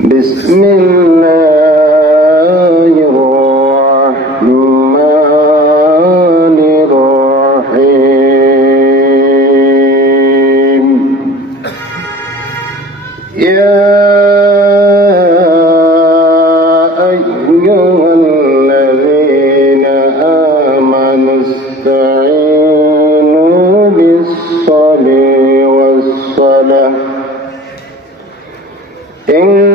بسم الله الرحمن الرحيم يا أيها الذين آمنوا استعينوا بالصبر والصلاة إن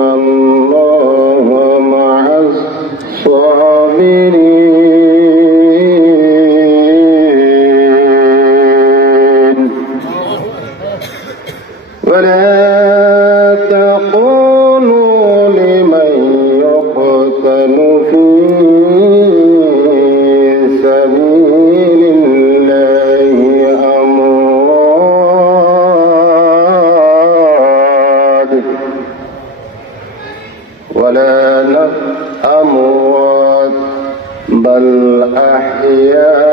الله مع الصابرين ولا تقولوا لمن يقتل في سبيل الله أموات ولا أموات بل أحياء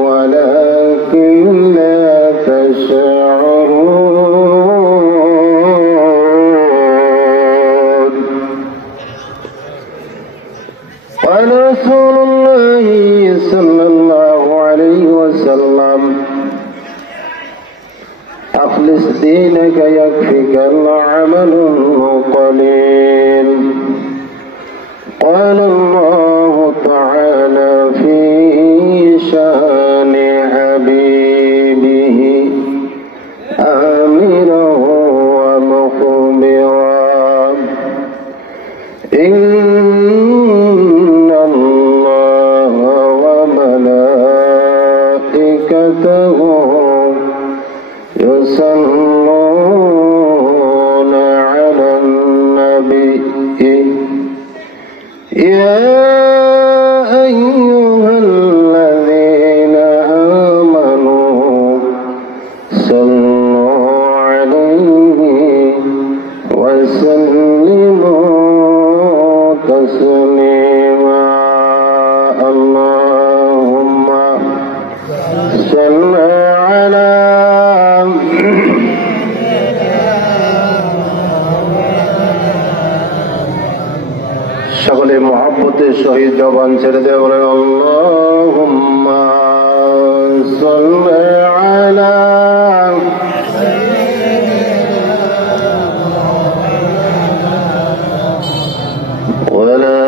ولكن لا تشعرون قال رسول الله صلى الله عليه وسلم أخلص دينك يكفك العمل القليل قال الله تعالى في شان حبيبه آمرا ومخبرا إن الله وملائكته يصلون على النبي يا أيها الذين آمنوا صلوا عليه وسلموا تسليما اللهم صل على সকলে মহব্বতের সহিত জবান ছেড়ে দেয় বলেন আল্লাহুম্মা সাল্লি আলা ওয়ালা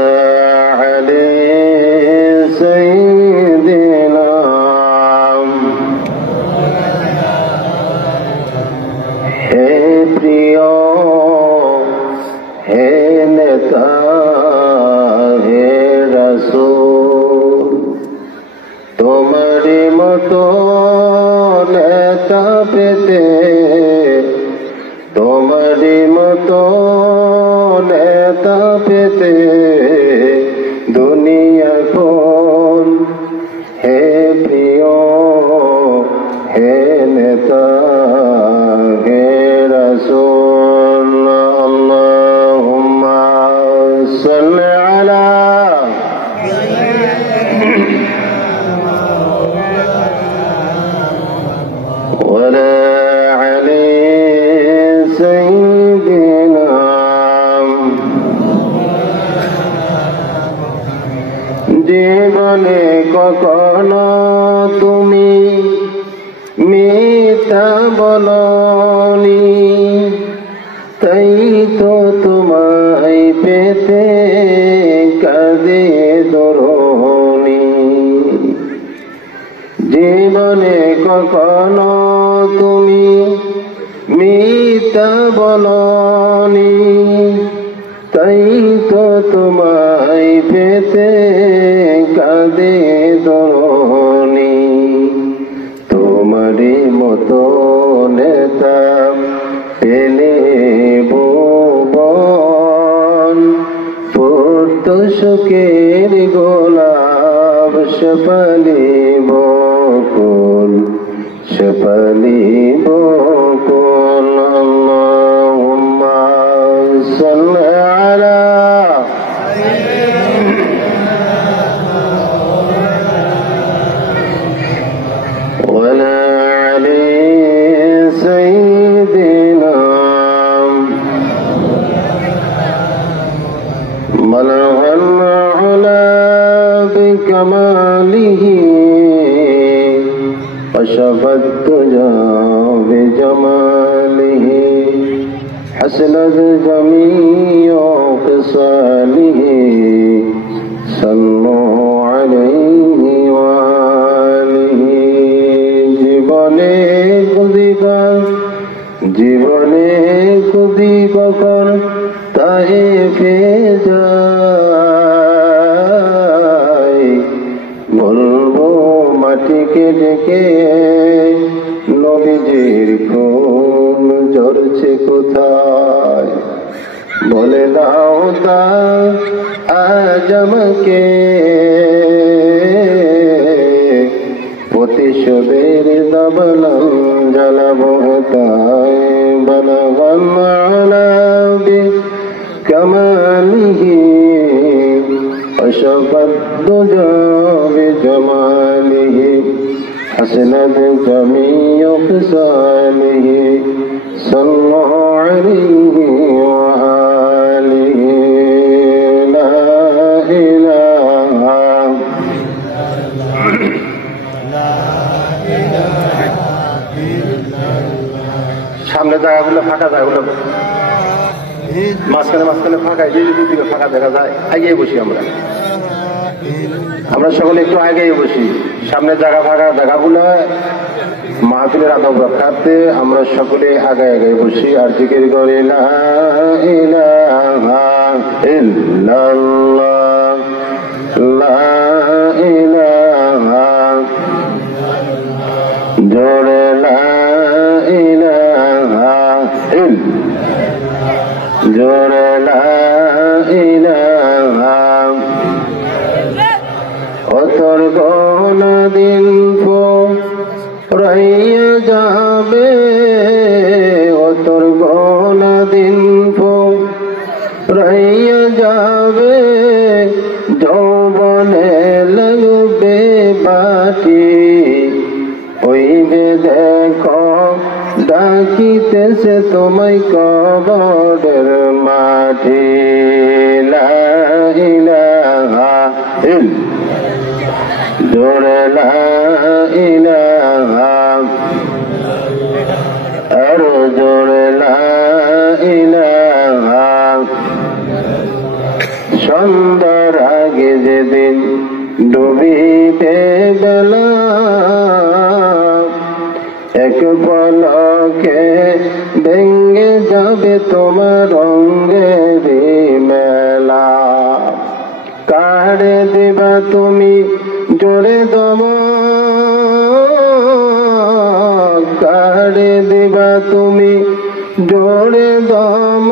আলি সাইয়্যিদিনা হে প্রিয় হে নেতা তোমারি মতো নেতা পেতে তোমারি মতো নেতা পেতে দুনিয়া কোন হে প্রিয় হে নেতা হে রাসূল আল্লাহুম্মা সাল্লি আলা ولا علي سيدنا জীবনে কখনো তুমি মিথ্যা বলনি তাই তো তোমায় পেতে কাঁদে ধরনি জীবনে কখনো তুমি মিথ্যা বলনি তাই তো তোমায় পেতে কাঁদে ধরনি তোমারই মতো নেতা পেলে ভুবন পূর্ত সুখের গোলাপ সপালি বকুল সপালি বকুল আল্লাহুম্মা সাল্লি আলা ولا بجماله كشف الدجى بجماله حسنت جميع خصاله صلوا عليه وآله জীবনে কুদি কখন তাইফে যাই বলবো মাটিকে ডেকে নবীজির খুন ঝরছে কোথায় বলে দাও তা আজ আমাকে প্রতিশোধের দাবানল জ্বালাবো তাই বলবান আলাবি কামালিহি অশফাত দুজা বিজামালিহি حسنت جميع خصاله صلى الله عليه وآله لا إله সামনে জায়গাগুলো ফাঁকা জায়গাগুলো মাঝখানে ফাঁকা যে দুদিকে ফাঁকা দেখা যায় আগিয়ে বসি আমরা সকলে একটু আগেই বসি সামনে জায়গা ফাঁকা জায়গাগুলো মাহফিলের আদব রক্ষার্থে আমরা সকলে আগে আগে বসি আর জিকির করি লা ইলাহা ইল্লাল্লাহ লা ইলাহা জোরে লা ইলাহা জোরে লা ইলাহা তোর কোন দিন ফুরাইয়া যাবে ও তোর কোন দিন ফুরাইয়া যাবে যৌবনে লাগবে বাটি ওই যে দেখো ডাকিতেছে তোমায় কবরের মাটি লা ইলাহা জোরে লা ইলাহা আর জোরে লা ইলাহা সন্ধ্যার আগে যেদিন ডুবিতে বেলা এক পলকে ভেঙে যাবে তোমার রঙের মেলা কাড়ে দিবা তুমি জোরে দম কাড়ে দিবা তুমি জোরে দম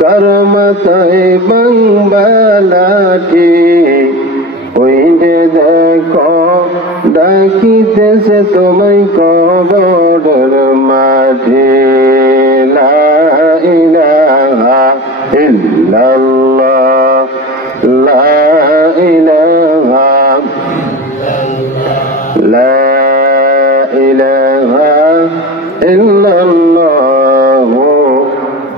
করমতায় বাংলাটি ওই যে দেখো ডাকিতেছে তোমায় কবরের মাঝে লা ইলাহা ইল্লাল্লাহ লা ইলাহা লা ইলাহা ইল্লাল্লাহ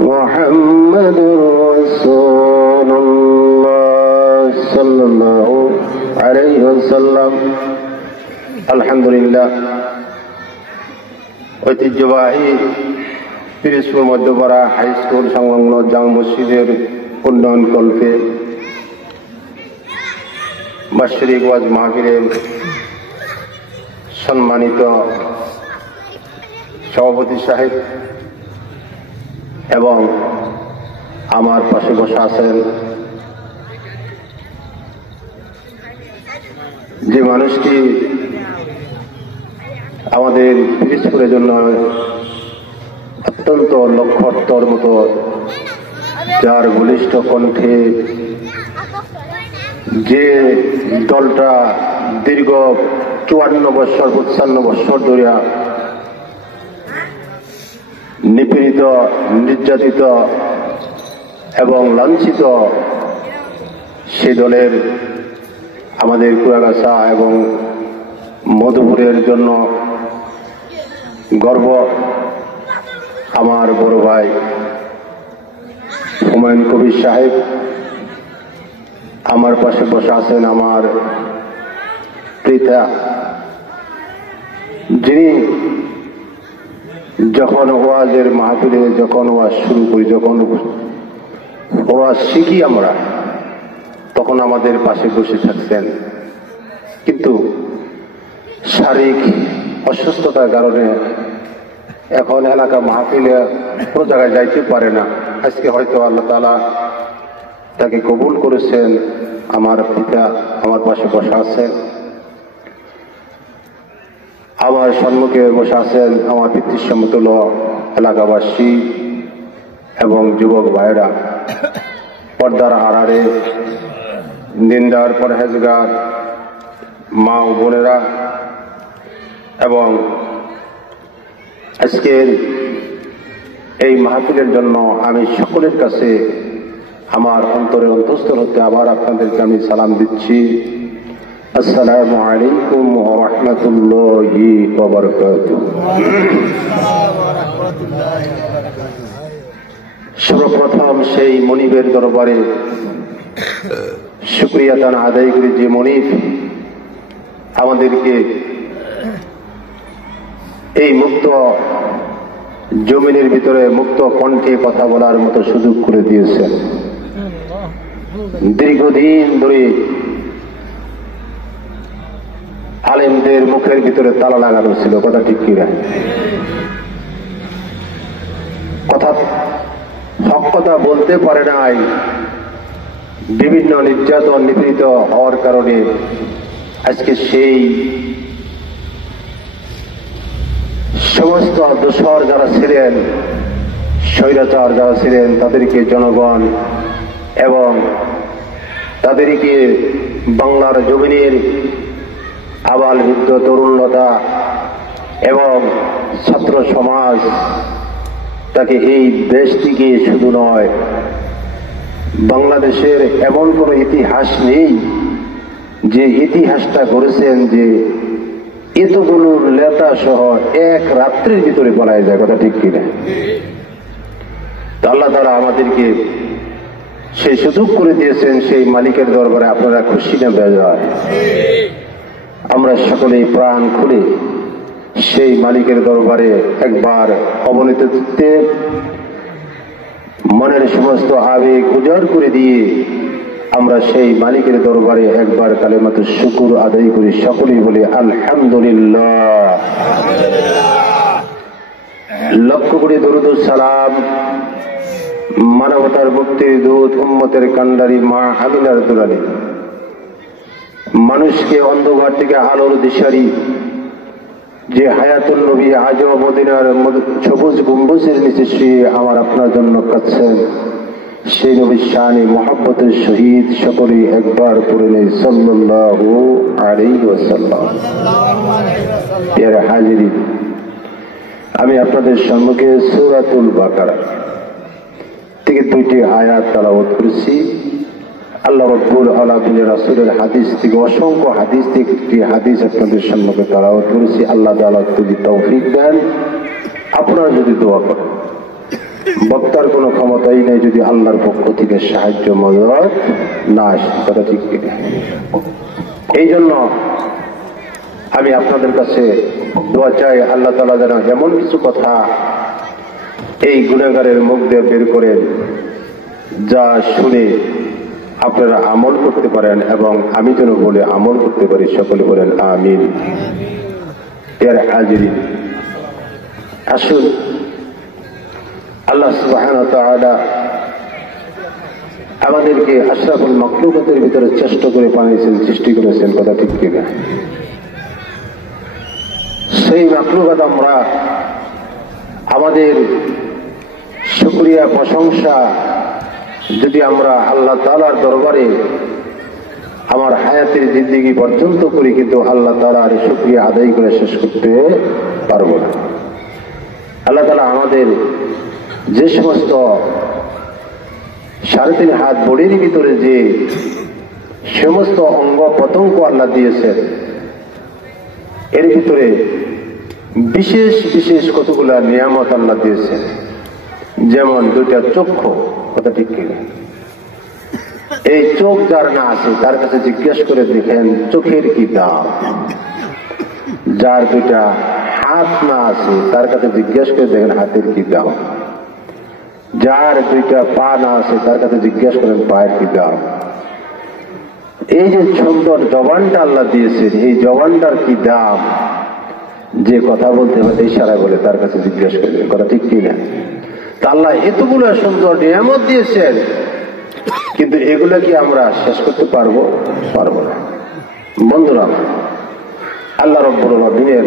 মুহাম্মাদুর রাসূলুল্লাহ সাল্লাল্লাহু আলাইহি ওয়াসাল্লাম। আলহামদুলিল্লাহ, ঐতিহ্যবাহী পিরিজপুর মধ্যপাড়া হাই স্কুল সংলগ্ন জামে মসজিদের উন্নয়ন কল্পে বাৎসরিক ওয়াজ মাহফিলের সম্মানিত সভাপতি সাহেব এবং আমার পাশে বসে আছেন যে মানুষটি আমাদের পিরিজপুরের জন্য অত্যন্ত লক্ষ্যর্তর মতো যার বলিষ্ঠ কণ্ঠে যে দলটা দীর্ঘ 54 বছর 55 বছর ধরে নিপীড়িত নির্যাতিত এবং লাঞ্ছিত সে দলের আমাদের কুয়াগাছা এবং মধুপুরের জন্য গর্ব আমার বড় ভাই হুমায়ুন কবির সাহেব, আমার পাশে বসে আছেন আমার পিতা, যিনি যখন ওয়াজের মাহফিলে যখন ওয়াজ শুরু করি, যখন ওয়াজ শিখি আমরা, তখন আমাদের পাশে বসে থাকছেন। কিন্তু শারীরিক অসুস্থতার কারণে এখন এলাকা মাহফিলে কোনো জায়গায় যাইতে পারে না। আজকে হয়তো আল্লাহ তাআলা তাকে কবুল করেছেন। আমার পিতা আমার পাশে বসে আছেন, আমার সম্মুখে বসে আছেন আমার পিতৃসমতুল্য এলাকাবাসী এবং যুবক ভাইরা, পর্দার আড়ালে নিন্দার পরহেজগার মা ও বোনেরা, এবং আজকের এই মাহফিলের জন্য আমি সকলের কাছে আমার অন্তরের অন্তঃস্থল হতে আবার আপনাদেরকে আমি সালাম দিচ্ছি। আসসালামু আলাইকুম ওয়া রাহমাতুল্লাহি ওয়া বারাকাতুহু। সর্বপ্রথম সেই মনিবের দরবারে শুকরিয়া দান আদায় করি, যে মনিব আমাদেরকে এই মুক্ত জমিনের ভিতরে মুক্ত কণ্ঠে কথা বলার মতো সুযোগ করে দিয়েছেন। দীর্ঘদিন ধরে আলেমদের মুখের ভিতরে তালা লাগানো ছিল, কথা ঠিক কিনা? হক কথা বলতে পারে নাই, বিভিন্ন নির্যাতন নিপীড়িত হওয়ার কারণে আজকে সেই সমস্ত দোসর যারা ছিলেন, স্বৈরাচার যারা ছিলেন, তাদেরকে জনগণ এবং তাদেরকে বাংলার জমিনের আবাল বৃদ্ধ তরুণতা এবং ছাত্র সমাজ তাকে এই দেশটিকে শুধু নয়, বাংলাদেশের এমন কোনো ইতিহাস নেই যে ইতিহাসটা করেছেন যে এতগুলো নেতা সহ এক রাত্রির ভিতরে পালায় যায়, কথা ঠিক কিনা? আল্লাহ তাআলা আমাদেরকে সেই সুযোগ করে দিয়েছেন। সেই মালিকের দরবারে আপনারা খুশি না বেজার? আমরা সকলেই প্রাণ খুলে সেই মালিকের দরবারে একবার অবনীত চিত্তে মনের সমস্ত আবেগ উজাড় করে দিয়ে আমরা সেই মালিকের দরবারে একবার কালেমাতু শুকর আদায় করি। সকলেই বলি আলহামদুলিল্লাহ। লক্ষ কোটি দরুদ ও সালাম মানবতার মুক্তির দূত উম্মতের কান্ডারি মা আমিনার দুলালী, মানুষকে অন্ধকার থেকে আলোর দিশারি, যে হায়াতুল নবী আজও মদিনার সবুজ গম্বুজের নিচে শুয়ে আমার আপনার জন্য কাঁদছেন, সেই নবীর শানে মুহাব্বতের সহিত সকলেই একবার পড়ে নেই সাল্লাল্লাহু আলাইহি ওয়াসাল্লাম। প্রিয় হাজিরিন, আমি আপনাদের সম্মুখে সূরাতুল বাকারা থেকে দুইটি আয়াত তেলাওয়াত করেছি। আল্লাহ রাব্বুল আলামিন রাসূলের হাদিস থেকে অসংখ্য হাদিস থেকে একটি হাদিস আপনাদের সম্মুখে তেলাওয়াত করেছি। আল্লাহ তাআলা যদি তৌফিক দেন, আপনারা যদি দোয়া করেন, বক্তার কোনো ক্ষমতাই নেই যদি আল্লাহর পক্ষ থেকে সাহায্য মদত না আসে, কথা ঠিক কিনা? এই জন্য আমি আপনাদের কাছে দোয়া চাই, আল্লাহ তাআলা যেন এমন কিছু কথা এই গুনাহগারের মুখ দিয়ে বের করেন যা শুনে আপনারা আমল করতে পারেন, এবং আমি যেন বলে আমল করতে পারি। সকলে বলেন আমিন। প্রিয় হাজিরিন, আসুন আল্লাহ সুবহানাহু ওয়া তাআলা আমাদেরকে আশরাফুল মাখলুকাতের ভিতরে চেষ্টা করে বানিয়েছেন, সৃষ্টি করেছেন, কথা ঠিক কিনা? সেই মাখলুকাত আমরা আমাদের শুকরিয়া প্রশংসা যদি আমরা আল্লাহ তাআলার দরবারে আমার হায়াতের জিন্দেগি পর্যন্ত করি, কিন্তু আল্লাহ তাআলার শুকরিয়া আদায় করে শেষ করতে পারবো না। আল্লাহ তাআলা আমাদের যে সমস্ত 3.5 হাত বডির ভিতরে যে সমস্ত অঙ্গ প্রত্যঙ্গ আল্লাহ দিয়েছেন, এর ভিতরে বিশেষ বিশেষ কতগুলা নিয়ামত আল্লাহ দিয়েছেন। যেমন 2টা চক্ষু, কথা ঠিক কিনা? এই চোখ যার না আছে তার কাছে জিজ্ঞেস করে দেখেন চোখের কি দাম। যার দুইটা হাত না আছে তার কাছে জিজ্ঞেস করে দেখেন হাতের কি দাম। যার দুইটা পা না আছে তার কাছে জিজ্ঞেস করেন পায়ের কি দাম। এই যে সুন্দর জবানটা আল্লাহ দিয়েছেন, এই জবানটার কি দাম। যে কথা বলতে হবে ইশারা বলে তার কাছে জিজ্ঞেস করবেন, কথা ঠিক কিনা। তা আল্লাহ এতগুলো সুন্দর নিয়ামত দিয়েছেন, কিন্তু এগুলো কি আমরা শেষ করতে পারবো? পারবো না। বন্ধুরা, আল্লাহ রাব্বুল আলামিনের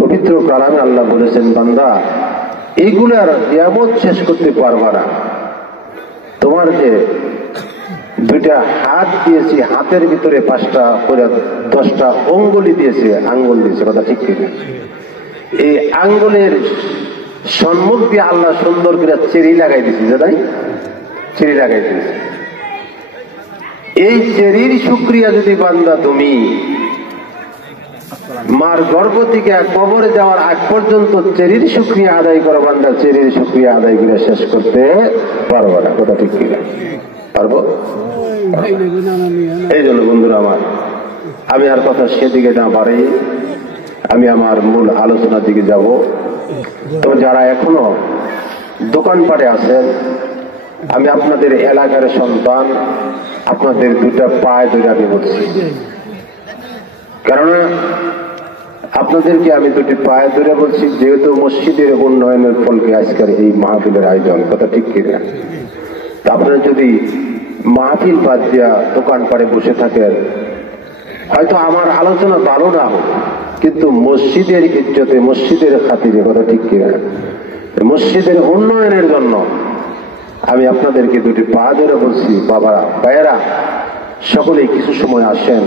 পবিত্র কালামে আল্লাহ বলেছেন, বান্দা এইগুলার নিয়ামত শেষ করতে পারবা না। তোমার যে দুইটা হাত দিয়েছি, হাতের ভিতরে 5টা করে 10টা অঙ্গুলি দিয়েছে, আঙ্গুল দিয়েছে, কথা ঠিক কিনা। এই আঙ্গুলের সম্মুখ দিয়ে আল্লাহ সুন্দর করে চেরি লাগাই দিয়েছে, তাই চেরি লাগাই দিয়েছে। এই চেরির শুকরিয়া যদি বান্দা তুমি মার গর্ভ থেকে কবরে যাওয়ার আগ পর্যন্ত চেরির শুকরিয়া আদায় করো, বান্দা চেরির শুকরিয়া আদায় করে শেষ করতে পারবো না, কথা ঠিক কিনা। পারবো? এই জন্য বন্ধুরা আমার, আমি আর কথা সেদিকে না বাড়ি, আমি আমার মূল আলোচনার দিকে যাব। তো যারা এখনো দোকানপাটে আছেন, আমি আপনাদের এলাকার সন্তান, আপনাদের দুটা পায়ে ধরে আমি বলছি, কেননা আপনাদেরকে আমি দুটি পায়ে ধরে বলছি, যেহেতু মসজিদের উন্নয়নের ফলকে আজকের এই মাহফিলের আয়োজন, কথা ঠিক কিনা। আপনারা যদি মাহফিল বাদ দিয়া দোকানপাটে বসে থাকেন, হয়তো আমার আলোচনা ভালো না হোক, কিন্তু মসজিদের ইজ্জতে, মসজিদের খাতিরে, কথা ঠিক কিনা, মসজিদের উন্নয়নের জন্য আমি আপনাদেরকে দুটি পা ধরে বলছি, বাবারা, ভাইয়েরা, সকলেই কিছু সময় আসেন,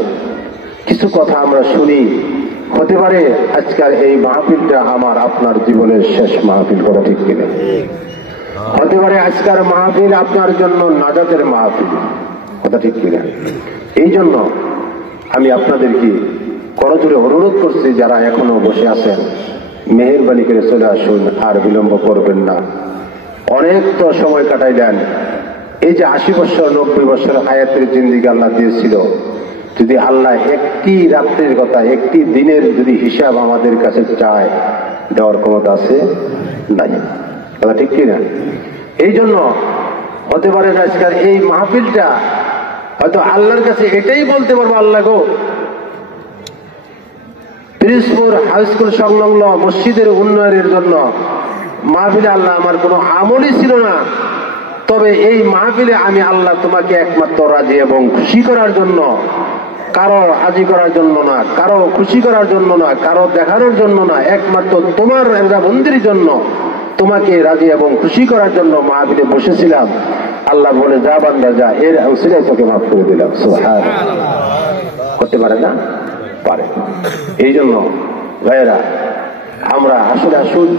কিছু কথা আমরা শুনি। হতে পারে আজকাল এই মাহফিলটা আমার আপনার জীবনের শেষ মাহফিল, কথা ঠিক কিনা। হতে পারে আজকের মাহফিল আপনার জন্য নাজাতের মাহফিল, কথা ঠিক কিনা। এই জন্য আমি আপনাদেরকে করজোরে অনুরোধ করছি, যারা এখনো বসে আছেন, মেহেরবানি করে চলে আসুন, আর বিলম্ব করবেন না। অনেক তো সময় কাটাইলেন। এই যে 80 বছর 90 বছর হায়াতের জিন্দেগি আল্লাহ দিয়েছিল, যদি আল্লাহ একটি রাত্রির কথা, একটি দিনের যদি হিসাব আমাদের কাছে চায়, দেওয়ার ক্ষমতা আছে? নাই, কথা ঠিক কিনা। এই জন্য হতে পারে আজকাল এই মাহফিলটা হয়তো আল্লাহর কাছে এটাই বলতে পারবো, আল্লাহ গো, পিরিজপুর হাই স্কুল সংলগ্ন মসজিদের উন্নয়নের জন্য মাহফিলে আল্লাহ আমার কোনো আমলই ছিল না, তবে এই মাহফিলে আমি আল্লাহ তোমাকে একমাত্র রাজি এবং খুশি করার জন্য, কারো রাজি করার জন্য না, কারো খুশি করার জন্য না, কারো দেখানোর জন্য না, একমাত্র তোমার বন্দির জন্য, তোমাকে রাজি এবং খুশি করার জন্য মাহফিলে বসেছিলাম। আল্লাহ বলে, যা বান্দা যা, এর উসিলায় তোকে মাফ করে দিলাম। সুবহানাল্লাহ। করতে পারে না? পারে। এই জন্য ভাইয়েরা, আমরা আসলে আসুন,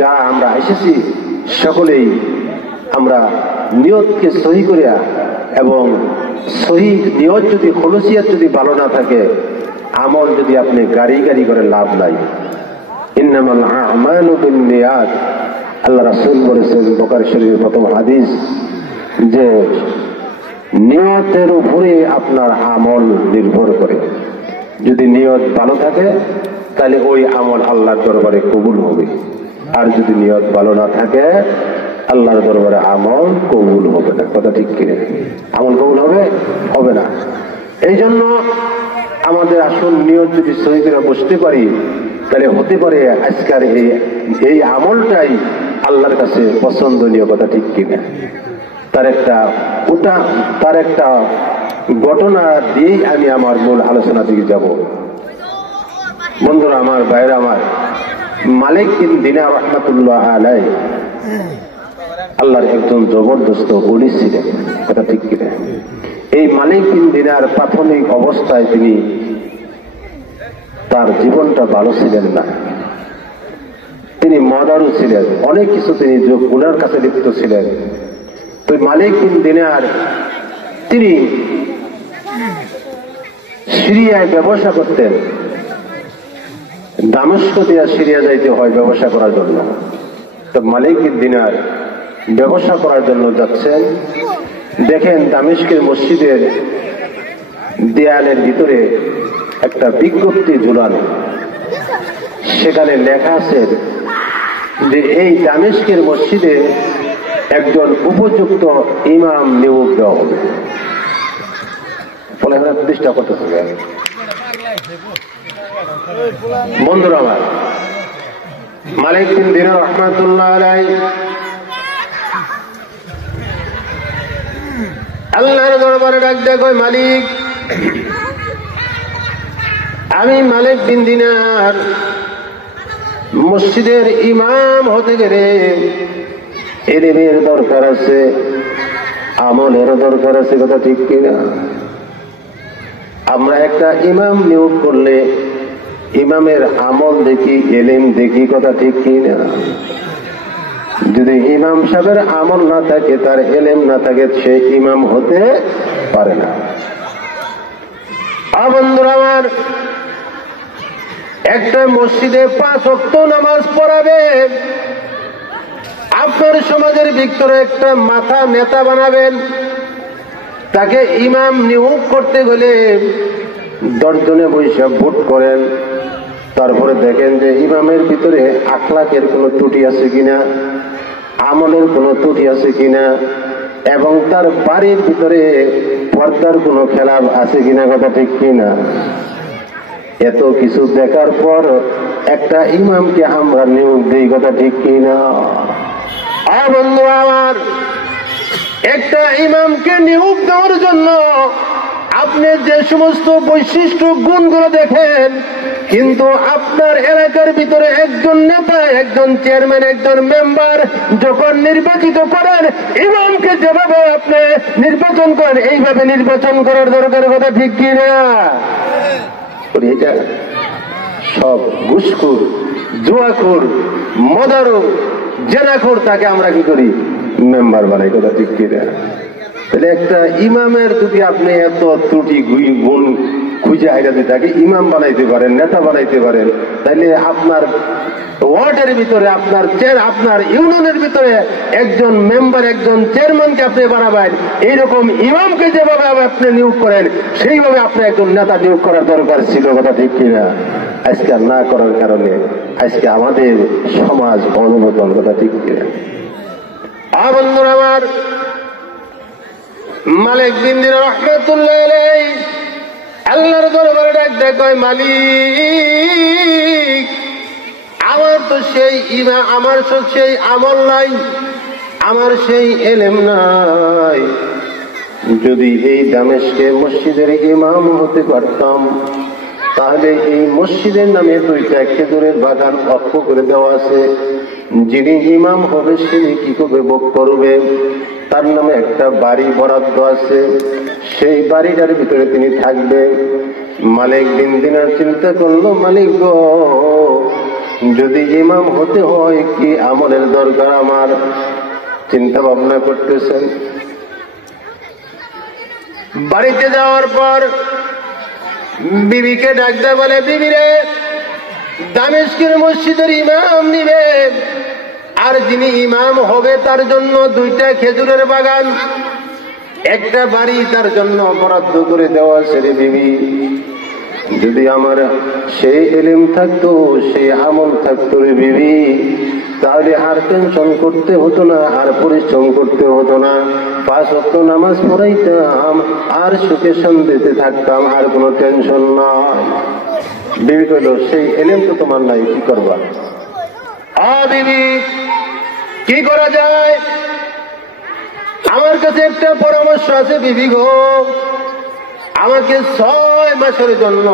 যা আমরা এসেছি সকলেই আমরা নিয়তকে সহি করিয়া, এবং সহি নিয়ত যদি, খলুসিয়াত যদি ভালো না থাকে, আমল যদি আপনি গাড়ি গাড়ি করে লাভ নাই। ইন্নামাল আমালু বিন্নিয়াত, আল্লাহ রাসূল বলেছেন বুখারী শরীফের প্রথম হাদিস, যে নিয়তের উপরে আপনার আমল নির্ভর করে। যদি নিয়ত ভালো থাকে তাহলে ওই আমল আল্লাহর দরবারে কবুল হবে, আর যদি নিয়ত ভালো না থাকে আল্লাহর দরবারে আমল কবুল হবে না, কথা ঠিক কিনা। আমল কবুল হবে? হবে না। এই জন্য আমাদের আসল নিয়ত যদি সহি করে বসতে পারি, তাহলে হতে পারে আজকের এই আমলটাই আল্লাহর কাছে পছন্দনীয়, কথা ঠিক কিনা। তার একটা ঘটনা দিয়েই আমি আমার মূল আলোচনা দিকে যাব। বন্ধুরা আমার, ভাইরা আমার, মালিক বিন দিনার রাহমাতুল্লাহ আলাইহি আল্লাহর একজন জবরদস্ত ওলি ছিলেন, কথা ঠিক কিনা। এই মালিক বিন দিনার প্রাথমিক অবস্থায় তিনি, তার জীবনটা ভালো ছিলেন না, তিনি মদারু ছিলেন, অনেক কিছু তিনি গুনার কাছে লিপ্ত ছিলেন। তো মালিক বিন দিনার তিনি সিরিয়ায় ব্যবসা করতেন। দামেস্ক দিয়ে সিরিয়া যাইতে হয় ব্যবসা করার জন্য। তো মালিক বিন দিনার ব্যবসা করার জন্য যাচ্ছেন, দেখেন দামেস্কের মসজিদের দেয়ালের ভিতরে একটা বিজ্ঞপ্তি ঝুলানো, সেখানে লেখা আছে যে এই দামেস্কের মসজিদে একজন উপযুক্ত ইমাম নিয়োগ দেওয়া হবে। ফলে প্রতিষ্ঠা করতেছে। বন্ধুরা আমার, মালিক বিন দিনার রাহমাতুল্লাহ আলাইহি আল্লাহর দরবারে ডাক দেয়, কই মালিক, আমি মালিক বিন দিনার মসজিদের ইমাম হতে গেলে ইলমের দরকার আছে, আমলের দরকার আছে, কথা ঠিক কিনা? আমরা একটা ইমাম নিয়োগ করলে ইমামের আমল দেখি, ইলম দেখি, কথা ঠিক কিনা? যদি ইমাম সাহেবের আমল না থাকে, তার ইলম না থাকে, সে ইমাম হতে পারে না। বন্ধুরা আমার, একটা মসজিদে 5 ওয়াক্ত নামাজ পড়াবে, আপনার সমাজের ভিতরে একটা মাথা নেতা বানাবেন, তাকে ইমাম নিয়োগ করতে গেলে 10 জনে বৈশা ভোট করেন, তারপরে দেখেন যে ইমামের ভিতরে আখলাকের কোনো ত্রুটি আছে কিনা, আমলের কোনো ত্রুটি আছে কিনা, এবং তার বাড়ির ভিতরে পর্দার কোনো খেলাপ আছে কিনা, কথা ঠিক কিনা? এত কিছু দেখার পর একটা ইমামকে আমরা নিয়োগ দিই, কথা ঠিক কিনা? বন্ধু আমার, একটা ইমামকে নিয়োগ দেওয়ার জন্য আপনি যে সমস্ত বৈশিষ্ট্য গুণগুলো দেখেন, কিন্তু আপনার এলাকার ভিতরে একজন নেতা, একজন চেয়ারম্যান, একজন মেম্বার যখন নির্বাচিত করেন, ইমামকে যেভাবে আপনি নির্বাচন করেন, এইভাবে নির্বাচন করার দরকার, কথা ঠিক কিনা? এটা সব ঘুষখোর, জুয়াখোর, মদারু, জেনাখোর, তাকে আমরা কি করি? মেম্বার বানাই, কথা ঠিক কিনা? তাহলে একটা ইমামের যদি আপনি এত ত্রুটি গুণ খুঁজে আইরাতে তাকে ইমাম বানাইতে পারেন, নেতা বানাইতে পারেন, তাহলে আপনার ওয়ার্ডের ভিতরে, আপনার ইউনিয়নের ভিতরে একজন মেম্বার, একজন চেয়ারম্যানকে আপনি বানাবেন, এইরকম ইমামকে যেভাবে আপনি নিয়োগ করেন, সেইভাবে আপনি একজন নেতা নিয়োগ করার দরকার ছিল, কথা ঠিক কিনা? আজকে না করার কারণে আজকে আমাদের সমাজ অবনতন, কথা ঠিক কিনা? বন্ধুরা আমার, মালিক বিন দিনার রাহমাতুল্লাহ আলাইহি আল্লাহর দরবারে ডাক দেয়, কয় মালিক, আমার তো সেই ইমাম, আমার তো সেই আমল নাই, আমার সেই ইলম নাই। যদি এই দামেস্কে মসজিদের ইমাম হতে পারতাম, তাহলে এই মসজিদের নামে 2টা খেজুরের বাগান অক্ষ করে দেওয়া আছে। যিনি ইমাম হবে সে কি করবে? ভোগ করবে। তার নামে একটা বাড়ি বরাদ্দ আছে, সেই বাড়িটার ভিতরে তিনি থাকবে। মালিক বিন দিনার চিন্তা করলো, মালিক গো, যদি ইমাম হতে হয় কি আমলের দরকার আমার? চিন্তা ভাবনা করতেছেন। বাড়িতে যাওয়ার পর বিবিকে ডাক দেয়, বলে, বিবি রে, দামেস্কের মসজিদের ইমাম নিবে, আর যিনি ইমাম হবে তার জন্য 2টা খেজুরের বাগান, একটা বাড়ি তার জন্য বরাদ্দ করে দেওয়া আছে রে বিবি। যদি আমার সেই ইলম থাকতো, সেই আমল থাকতো রে বিবি, তাহলে আর টেনশন করতে হতো না, আর পরিশ্রম করতে হতো না, 5 ওয়াক্ত নামাজ পড়াইতাম, আর সুখে শান্তিতে থাকতাম, আর কোনো টেনশন নাই। বিবি কইল, সেই ইলম তো তোমার নাই, কি করবা? বিবি, কি করা যায়? আমার কাছে একটা পরামর্শ আছে বিবি গো, আমাকে 6 মাসের জন্য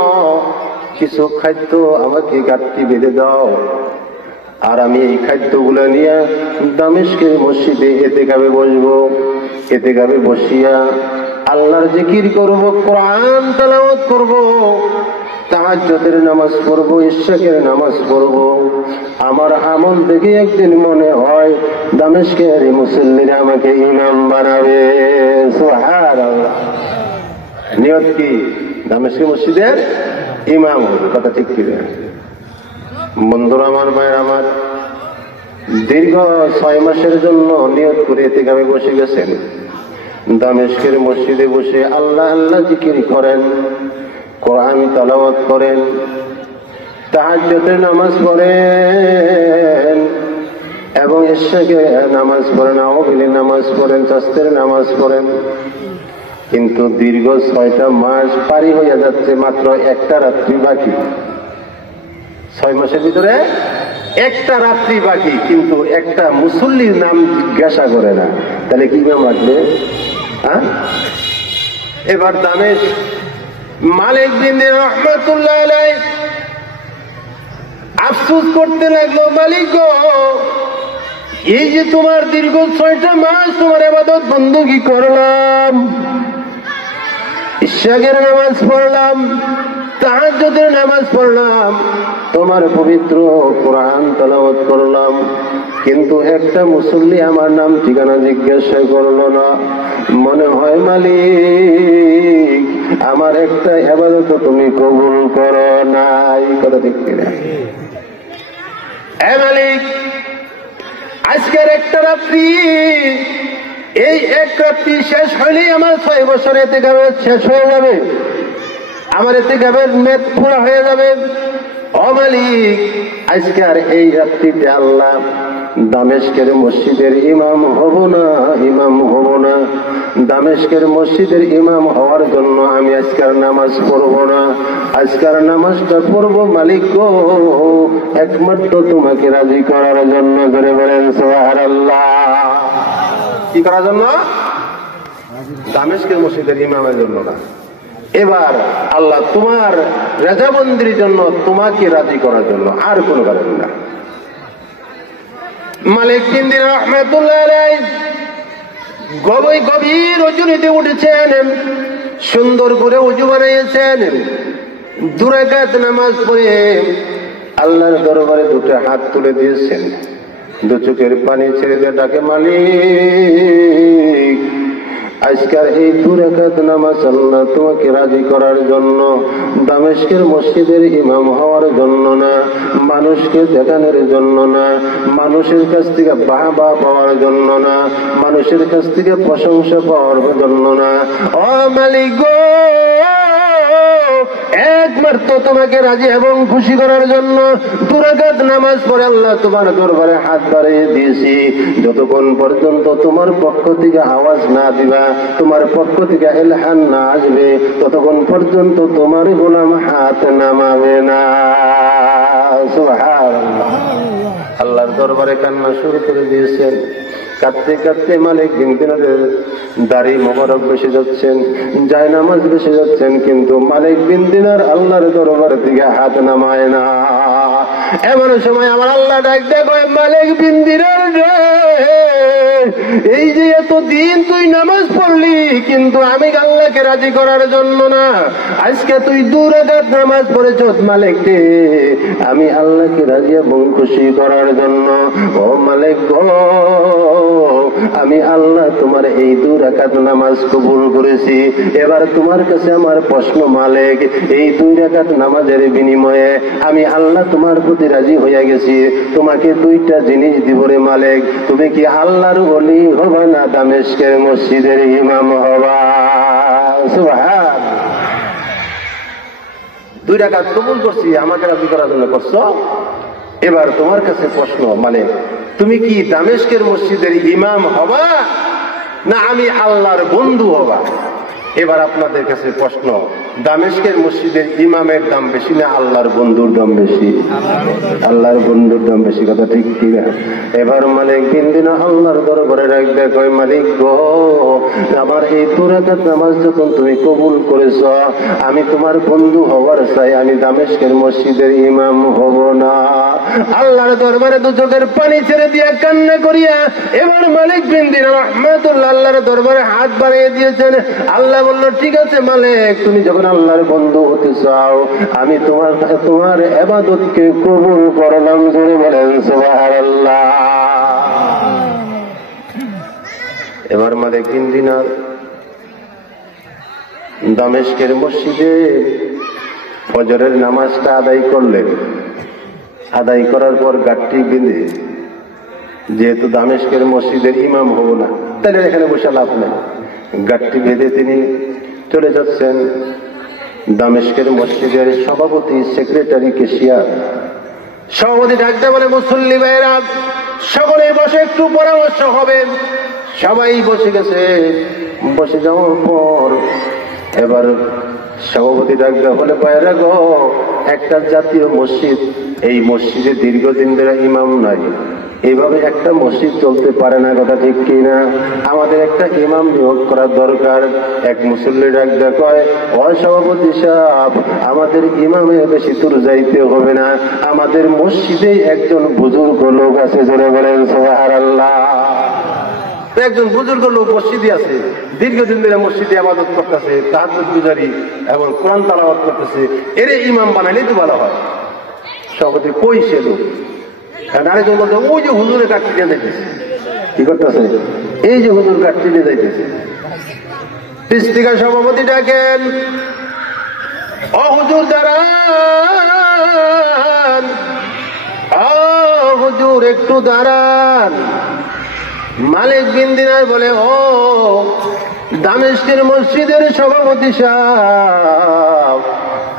কিছু খাদ্য আমাকে ঘাটতি বেঁধে দাও, আর আমি এই খাদ্যগুলো নিয়ে দামেস্কের মসজিদে এতেকাবে বসবো। এতেকাবে বসিয়া আল্লাহর জিকির করব, কোরআন তেলাওয়াত করব, তাহাজ্জুদের নামাজ পড়ব, ইশরাকের নামাজ পড়ব। আমার আমল দেখে একদিন মনে হয় দামেস্কের মুসল্লিরা আমাকে ইমাম বানাবে। সুবহানাল্লাহ। নিয়ত কি? দামেস্কের মসজিদের ইমাম হবে, কথা ঠিক কি? বন্ধুরা আমার, ভাইয়ের আমার, দীর্ঘ 6 মাসের জন্য নিয়ত করে এতেকাবে বসে গেছেন। দামেস্কের মসজিদে বসে আল্লাহ আল্লাহ জিকির করেন, কোরআন তেলাওয়াত করেন, তাহাজ্জুদের নামাজ পড়েন এবং ইশাকে নামাজ পড়েন, আওয়াবিলি নামাজ পড়েন, চাস্তের নামাজ পড়েন। কিন্তু দীর্ঘ 6টা মাস পারি হয়ে যাচ্ছে, মাত্র একটা রাত্রি বাকি। 6 মাসের ভিতরে একটা রাত্রি বাকি, কিন্তু একটা মুসল্লির নাম জিজ্ঞাসা করে না। তাহলে কি নাম রাখবে? এবার দামেস্ক মালিক বিন দিনার রাহমাতুল্লাহ আলাইহি আফসোস করতে লাগলো, মালিক গো, এই যে তোমার দীর্ঘ 6টা মাস তোমার ইবাদত বندگی করলাম, ইশাকের নামাজ পড়লাম, তাহাজ্জুদের নামাজ পড়লাম, তোমার পবিত্র কোরআন তেলাওয়াত করলাম, কিন্তু একটা মুসল্লি আমার নাম ঠিকানা জিজ্ঞাসা করলো না। মনে হয় মালিক আমার একটা ইবাদত তুমি কবুল করো নাই। কথা ঠিক কিনা? মালিক, আজকের একটা রাত্রি, এই এক রাত্রি শেষ হলেই আমার 6 বছর ইতিকাফ শেষ হয়ে যাবে, আমার ইতিকাফের মেয়াদ পুরা হয়ে যাবে। ও মালিক, আজকে আর এই রাত্রিতে আল্লাহ দামেস্কের মসজিদের ইমাম হব না, ইমাম হব না। দামেস্কের মসজিদের ইমাম হওয়ার জন্য আমি আজকের নামাজ পড়ব না, আজকের নামাজটা পড়ব মালিক গো একমাত্র তোমাকে রাজি করার জন্য। ধরে বলেন সুবহানাল্লাহ। কি করার জন্য? দামেস্কের মসজিদের ইমামের জন্য না। এবার আল্লাহ তোমার রেজামন্দির জন্য, তোমাকে রাজি করার জন্য, আর কোনো কারণ না। মালিক বিন দিনার রাহমাতুল্লাহ আলাইহি গভীর রজনীতে উঠেছেন, সুন্দর করে ওযু বানিয়েছেন, 2 রাকাত নামাজ পড়ে আল্লাহর দরবারে 2টা হাত তুলে দিয়েছেন, 2 চোখের পানি ছেড়ে দিয়ে ডাকে, মালিক আজকের এই 2 রাকাত নামাজ আল্লাহ তোমাকে রাজি করার জন্য, দামেস্কের মসজিদের ইমাম হওয়ার জন্য না, মানুষকে দেখানোর জন্য না, মানুষের কাছ থেকে বাহবা পাওয়ার জন্য না, মানুষের কাছ থেকে প্রশংসা পাওয়ার জন্য না। ও মালিক গো, একমাত্র তোমাকে রাজি এবং খুশি করার জন্য 2 রাকাত নামাজ পড়ে আল্লাহ তোমার দরবারে হাত বাড়িয়ে দিয়েছি। যতক্ষণ পর্যন্ত তোমার পক্ষ থেকে আওয়াজ না দিবা, তোমার পক্ষ থেকে ইলহান না আসবে, ততক্ষণ পর্যন্ত তোমার গোলাম হাত নামাবে না। সুবহানাল্লাহ। আল্লাহর দরবারে কান্না শুরু করে দিয়েছেন। কাঁদতে কাঁদতে মালিক বিন দিনারের দাড়ি মোবারক বেশি যাচ্ছেন, যায় নামাজ বেশি যাচ্ছেন, কিন্তু মালিক বিন দিনার আল্লাহর দরবার থেকে হাত নামায় না। এমন সময় আমার আল্লাহ ডাক দেয়, মালিক বিন দিনার রে, এই যে এতদিন তুই নামাজ পড়লি, কিন্তু আমি আল্লাহকে রাজি করার জন্য না, আজকে তুই 2 রাকাত নামাজ পড়েছ মালিক রে, আমি আল্লাহকে রাজি এবং খুশি করার জন্য। ও মালিক গো, আমি আল্লাহ তোমার এই 2 রাকাত নামাজ কবুল করেছি। এবার তোমার কাছে আমার প্রশ্ন মালিক, এই 2 রাকাত নামাজের বিনিময়ে আমি আল্লাহ তোমার প্রতি রাজি হয়ে গেছি, তোমাকে 2টা জিনিস দিব রে মালিক, তুমি কি আল্লাহর ওলি হবা না দামেস্কের মসজিদের ইমাম হবা? সুবহান। 2 রাকাত কবুল করছি, আমাকে রাজি করার জন্য করছো। এবার তোমার কাছে প্রশ্ন, মানে তুমি কি দামেস্কের মসজিদের ইমাম হবা না আমি আল্লাহর বন্ধু হবা? এবার আপনাদের কাছে প্রশ্ন, দামেস্কের মসজিদের ইমামের দাম বেশি না আল্লাহর বন্ধুর দাম বেশি? আল্লাহর বন্ধুর দাম বেশি। কথা ঠিক কিনা? এবার মালিক বিন দিনার আল্লাহর দরবারে রাখবে, কয় মালিক গো, আমার এই 2 রাকাত নামাজ যখন তুমি কবুল করেছ, আমি তোমার বন্ধু হওয়ার চাই, আমি দামেস্কের মসজিদের ইমাম হব না। আল্লাহর দরবারে 2 চোখের পানি ছেড়ে দিয়া কান্না করিয়া এবার মালিক বিন দিনার রাহমাতুল্লাহ আল্লাহর দরবারে হাত বাড়িয়ে দিয়েছেন। আল্লাহ বলল, ঠিক আছে মালিক, তুমি যখন আল্লাহর বন্ধু হতে চাও, আমি তোমার ইবাদতকে কবুল করলাম। জোরে বলেন সুবহানাল্লাহ। এবার মালিক বিন দিনার দামেস্কের মসজিদে ফজরের নামাজটা আদায় করলেন। আদায় করার পর গাঠটি বেঁধে, যেহেতু দামেস্কের মসজিদের ইমাম হব না, তাহলে এখানে বসে লাভ নেই, গাঠটি বেঁধে তিনি চলে যাচ্ছেন দামেস্কের মসজিদের সভাপতি, সেক্রেটারি, কেশিয়ার। সভাপতি ডাকতে বলে, মুসল্লি ভাইয়েরা সকলে বসে একটু পরামর্শ হবে। সবাই বসে গেছে। বসে যাওয়ার পর এবার সভাপতি ডাকতে বলে, ভাইয়েরা গো, একটা জাতীয় মসজিদ, এই মসজিদে দীর্ঘদিন ধরে ইমাম নাই, এইভাবে একটা মসজিদ চলতে পারে না, কথা ঠিক কিনা? আমাদের একটা ইমাম নিয়োগ করার দরকার। এক মুসল্লি ডাকতে কয়, ও সভাপতি সাহেব, আমাদের ইমামে বেশি দূর যাইতে হবে না, আমাদের মসজিদে একজন বুজুর্গ লোক আছে, জোরে বলেন সুবহানাল্লাহ। একজন বুজুর্গ লোক মসজিদে আছে, দীর্ঘদিন ধরে মসজিদে ইবাদত করতেছে, তাহাজ্জুদ গুজারি এবং কোরআন তেলাওয়াত করতেছে, এরে ইমাম বানাইলেই তো ভালো হয়। সভাপতি কই সে লোক? আরেকজন বলছে, ওই যে হুজুরে কাটতে নিয়ে যাইতেছে। কি করতেছে? এই যে হুজুর কাটতে নিয়ে যাইতেছে। স্পিকার সভাপতি ডাকেন, ও হুজুর দাঁড়ান, ও হুজুর একটু দাঁড়ান। মালিক বিন দিনার বলে, ও দামেস্কের মসজিদের সভাপতি সাহেব,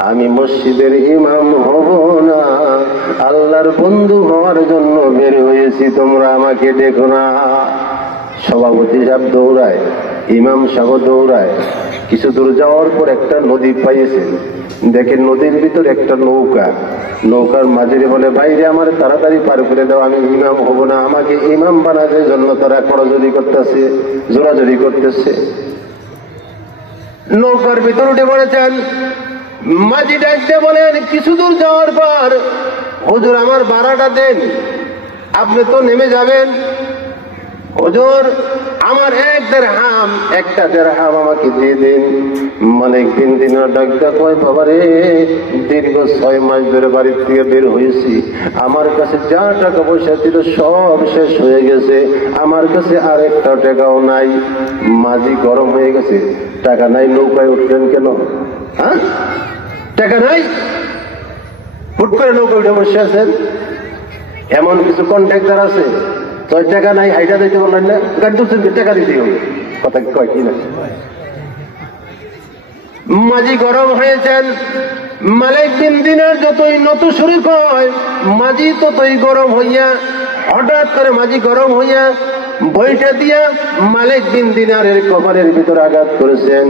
আমি মসজিদের ইমাম হব না, আল্লাহর বন্ধু হওয়ার জন্য বের হয়েছি, তোমরা আমাকে দেখো না। সভাপতি সাহেব দৌড়ায়, ইমাম সাহেব দৌড়ায়। কিছু দূর যাওয়ার পর একটা নদী পাইয়েছেন, দেখেন নদীর ভিতর একটা নৌকা, নৌকার মাঝিরে বলে, ভাইরে আমার তাড়াতাড়ি পার করে দাও, আমি ইমাম হব না, আমাকে ইমাম বানানোর জন্য তারা করজোড়ি করতেছে, জোরাজোরি করতেছে। নৌকার ভিতর উঠে পড়েছেন। মাঝি ডাকতে বলেন, কিছু দূর যাওয়ার পর, হুজুর আমার ভাড়াটা দেন, আপনি তো নেমে যাবেন। হুজুর আমার একটা দেড়হাম আমাকে দিয়ে দিন। মালিক বিন দিনার ডাকতে কয়, বাবারে, দীর্ঘ 6 মাস ধরে বাড়ির থেকে বের হয়েছি, আমার কাছে যা টাকা পয়সা ছিল সব শেষ হয়ে গেছে, আমার কাছে আর একটা টাকাও নাই। মাঝি গরম হয়ে গেছে, টাকা নাই, নৌকায় উঠলেন কেন? হ্যাঁ, টাকা নাই, হুট করে নৌকা উঠে বসে আছেন। এমন কিছু কন্ট্রাক্টর আছে, 6 টাকা নাই, হাইটা দিতে বললেন না, গাড়ি তুলছেন, টাকা দিতে হবে, কথা কয় কি না? মাঝি গরম হয়েছেন। মালিক বিন দিনার যতই নতু শুরু কয়, মাঝি ততই গরম হইয়া, হঠাৎ করে মাঝি গরম হইয়া বইটা দিয়া মালিক বিন দিনারের কপালের ভিতরে আঘাত করেছেন।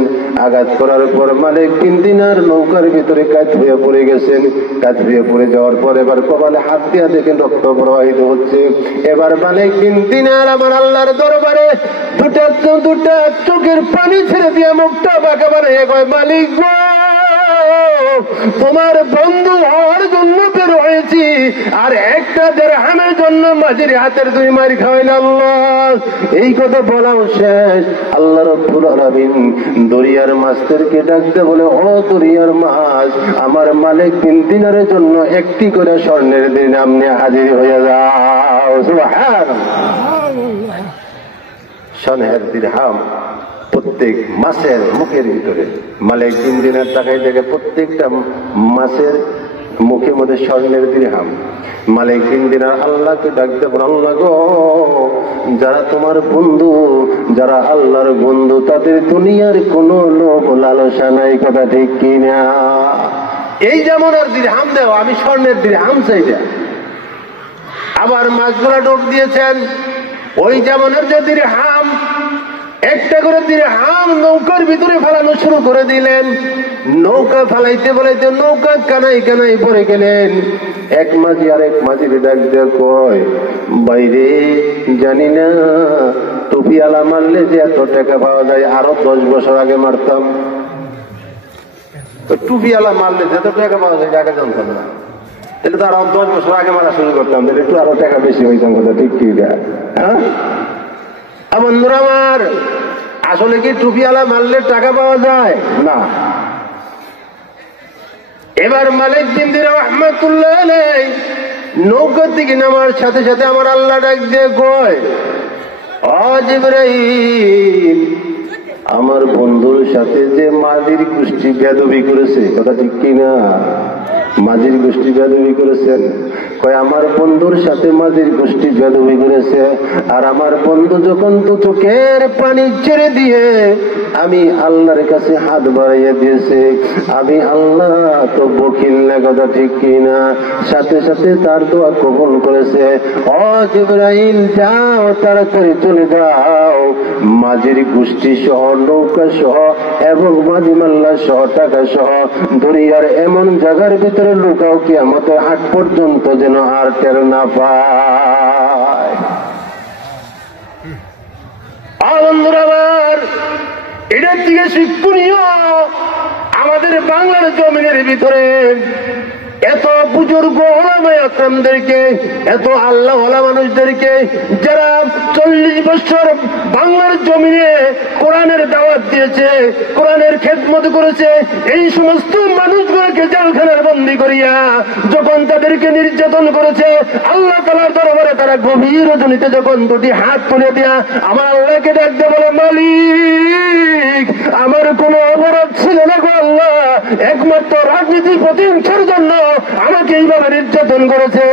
আঘাত করার পর মালিক বিন দিনার নৌকার ভিতরে কাত হয়ে পড়ে গেছেন। কাত হয়ে পড়ে যাওয়ার পর এবার কপালে হাত দিয়া দেখেন রক্ত প্রবাহিত হচ্ছে। এবার মালিক বিন দিনার আমার আল্লাহর দরবারে দুটা চোখের পানি ছেড়ে দিয়া মুখটা বাঁকা বানিয়ে কয়, মালিক গো, তোমার বন্ধু হওয়ার জন্য বের হয়েছি, আর একটা দিরহামের জন্য মাঝির হাতের 2 মার খাওয়াইল আল্লাহ। এই কথা বলাও শেষ, আল্লাহ রাব্বুল আলামিন দরিয়ার মাছদেরকে ডাকতে বলে, ও দরিয়ার মাছ, আমার মালিক বিন দিনারের জন্য একটি করে স্বর্ণের দিরহাম নিয়ে হাজির হয়ে যাও। সুবহানাল্লাহ। স্বর্ণের দিরহাম প্রত্যেক মাছের মুখের ভিতরে, মালিক বিন দিনার তাকাই দেখে প্রত্যেকটা মাছের মুখের মধ্যে স্বর্ণের দিরহাম। মালিক বিন দিনার আল্লাহকে ডাকতে বলেন, আল্লাহ গো, যারা তোমার বন্ধু, যারা আল্লাহর বন্ধু, তাদের দুনিয়ার কোনো লোভ লালসা নাই, কথা ঠিক কিনা? এই যেমন আর দিরহাম দেও, আমি স্বর্ণের দিরহাম চাই না। আবার মাছগুলা ডোব দিয়েছেন, ওই যেমনের যে দিরহাম, একটা করে দিরহাম নৌকার ভিতরে ফেলানো শুরু করে দিলেন। নৌকা ফেলাইতে ফেলাইতে নৌকা কানাই কানাই পড়ে গেলেন। এক মাঝি আর এক মাঝির ডাক দিয়ে কয়, বাইরে জানি না টুপিওয়ালা মারলে যে এত টাকা পাওয়া যায়, আরো 10 বছর আগে মারতাম। তো টুপিওয়ালা মারলে যে এত টাকা পাওয়া যায় আগে জানতাম না, তাহলে তো আরো 10 বছর আগে মারা শুরু করতাম, তাহলে একটু আরো টাকা বেশি হইতাম, কথা ঠিক কি? হ্যাঁ বন্ধুরা আমার, আসলে কি টুপিওয়ালা মারলে টাকা পাওয়া যায় না? এবার মালিক বিন দিনার রাহমাতুল্লাহ আলাইহি নৌকা থেকে নামার সাথে সাথে আমার আল্লাহ ডাক দিয়ে কয়, ও জিবরাইল, আমার বন্ধুর সাথে যে মাঝির গোষ্ঠী বেয়াদবি করেছে, কথা ঠিক কিনা? মাঝির গোষ্ঠী বেয়াদবি করেছেন, কয় আমার বন্ধুর সাথে মাঝির গোষ্ঠী বেদবি করেছে, আর আমার বন্ধু যখন তো চোখের পানি ছেড়ে দিয়ে আমি আল্লাহর কাছে হাত বাড়াইয়া দিয়েছে, আমি আল্লাহ তো বকিল না, কথা ঠিক কিনা? সাথে সাথে তার দোয়া কবুল করেছে। ও জিবরাইল, যাও তাড়াতাড়ি চলে যাও, মাঝির গোষ্ঠী সহ, নৌকা সহ এবং মাঝি মাল্লা সহ, টাকা সহ দুনিয়ার এমন জায়গার ভিতরে লুকাও কিয়ামতের আগ পর্যন্ত যেন আর টের না পায়। বন্ধুরা আমার, এটার থেকে শিক্ষণীয় আমাদের বাংলার জমিনের ভিতরে এত বুজুর্গ ওলামায়ে আকরামদেরকে, এত আল্লাহ ওয়ালা মানুষদেরকে যারা 40 বছর বাংলার জমিনে কোরআনের দাওয়াত দিয়েছে, কোরআনের খেদমত করেছে, এই সমস্ত মানুষগুলোকে জেলখানার বন্দী করিয়া যখন তাদেরকে নির্যাতন করেছে, আল্লাহ তাআলার দরবারে তারা গভীর রজনীতে যখন দুটি হাত তুলে দিয়া আমার আল্লাহকে ডাকতে বলে, মালিক আমার কোনো অপরাধ ছিল না গো আল্লাহ, একমাত্র রাজনীতির প্রতিহিংসার জন্য আমাকে এইভাবে নির্যাতন করেছে।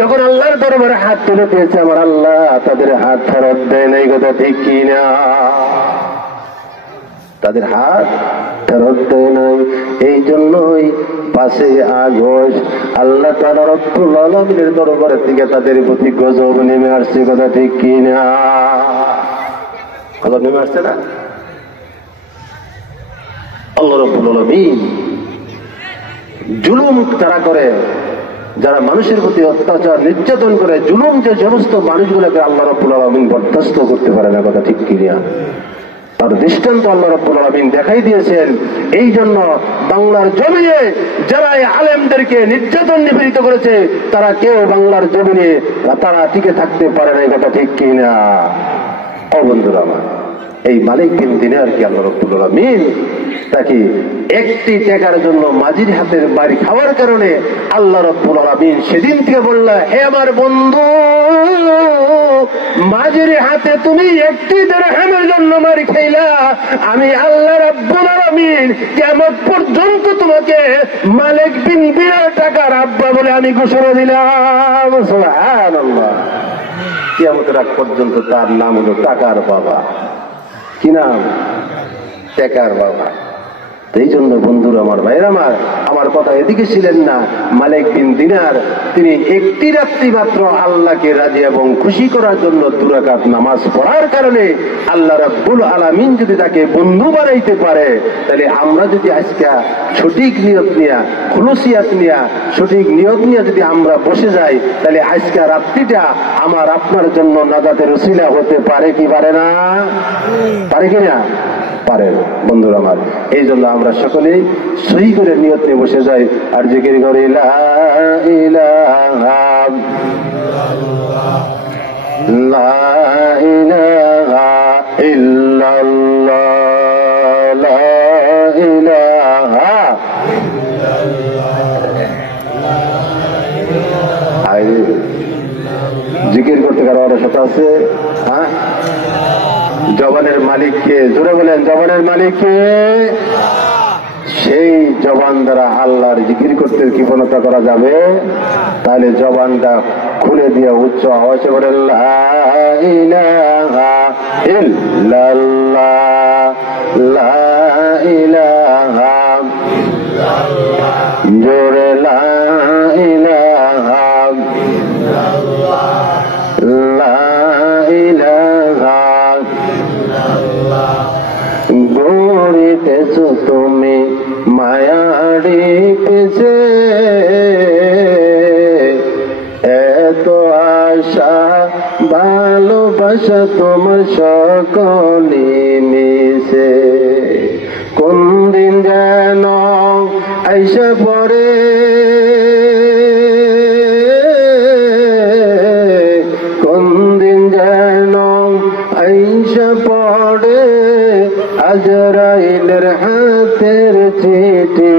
যখন আল্লাহর দরবারে হাত তুলে পেয়েছে আমার আল্লাহ তাদের হাত ফেরত দেয় নাই, কথা ঠিক কিনা? তাদের হাত ফেরত দেয় নাই। এই জন্যই 5 আগস্ট আল্লাহ তাআলা রব্বুল আলামিনের দরবারে থেকে তাদের প্রতি গজব নেমে আসছে, কথা ঠিক কিনা? গজব নেমে আসছে না? আল্লাহ রব্বুল আলামিন জুলুম তারা করে, যারা মানুষের প্রতি অত্যাচার নির্যাতন করে, জুলুম যে সমস্ত মানুষগুলোকে আল্লাহ রাব্বুল আলামিন বরদাস্ত করতে পারে না, কথা ঠিক কিনা? তার দৃষ্টান্ত আল্লাহ রাব্বুল আলামিন দেখাই দিয়েছেন। এই জন্য বাংলার জমিনে যারা এই আলেমদেরকে নির্যাতন নিপীড়িত করেছে তারা কেউ বাংলার জমিনে তারা টিকে থাকতে পারে না, কথা ঠিক কিনা? ও বন্ধুরা আমার, এই মালিক বিন দিনার কি আল্লাহ রাব্বুল আলামিন তাকে একটি টাকার জন্য মাঝির হাতের বাড়ি খাওয়ার কারণে আল্লাহ রাব্বুল আলামিন সেদিন থেকে বললেন, হে আমার বন্ধু, মাঝির হাতে তুমি একটি দিরহামের জন্য মারি খাইলা, আমি আল্লাহ রাব্বুল আলামিন কিয়ামত পর্যন্ত তোমাকে মালিক বিন দিনার টাকার আব্বা বলে আমি ঘোষণা দিলাম। সুবহানাল্লাহ। কিয়ামতের আগ পর্যন্ত তার নাম হলো টাকার বাবা। কি নাম? টাকার বাবা। এই জন্য বন্ধুরা আমার, ভাইয়ের আমার কথা এদিকে ছিলেন না। মালিক বিন দিনার তিনি একটি রাত্রি মাত্র আল্লাহকে রাজি এবং খুশি করার জন্য 2 রাকাত নামাজ পড়ার কারণে আল্লাহ রাব্বুল আলামিন যদি তাকে বন্ধু বানাইতে পারে, তাহলে আমরা যদি আজকে সঠিক নিয়ত নিয়া, খুলুসিয়াত নিয়া, সঠিক নিয়ত নিয়ে যদি আমরা বসে যাই, তাহলে আজকে রাত্রিটা আমার আপনার জন্য নাজাতের ওসিলা হতে পারে কি পারে না? পারে কিনা? পারে। বন্ধুরা আমার, এই জন্য আমরা সকলেই সহি করে নিয়ত নিয়ে বসে যাই আর জিকির করি, লা ইলাহা লা ইলাহা ইল্লাল্লাহ, লা ইলাহা জিকির করতে কারো আরো সাথে আছে? হ্যাঁ, জবানের মালিককে জোরে বলেন, জবানের মালিককে। সেই জবান দ্বারা আল্লাহর জিকির করতে কৃপণতা করা যাবে? তাহলে জবানটা খুলে দিয়ে উচ্চ আওয়াজে বলেন, লা ইলাহা ইল্লাল্লাহ, লা ইলাহা জোরে, লা ইলাহা লা ইলাহা গড়িতেছ তুমি মায়ারি পেছে, এত আশা ভালোবাসা তোমার সকলে মিশে, কোন দিন যেন আইসা পড়ে আজরাইলের হাতের চিঠি,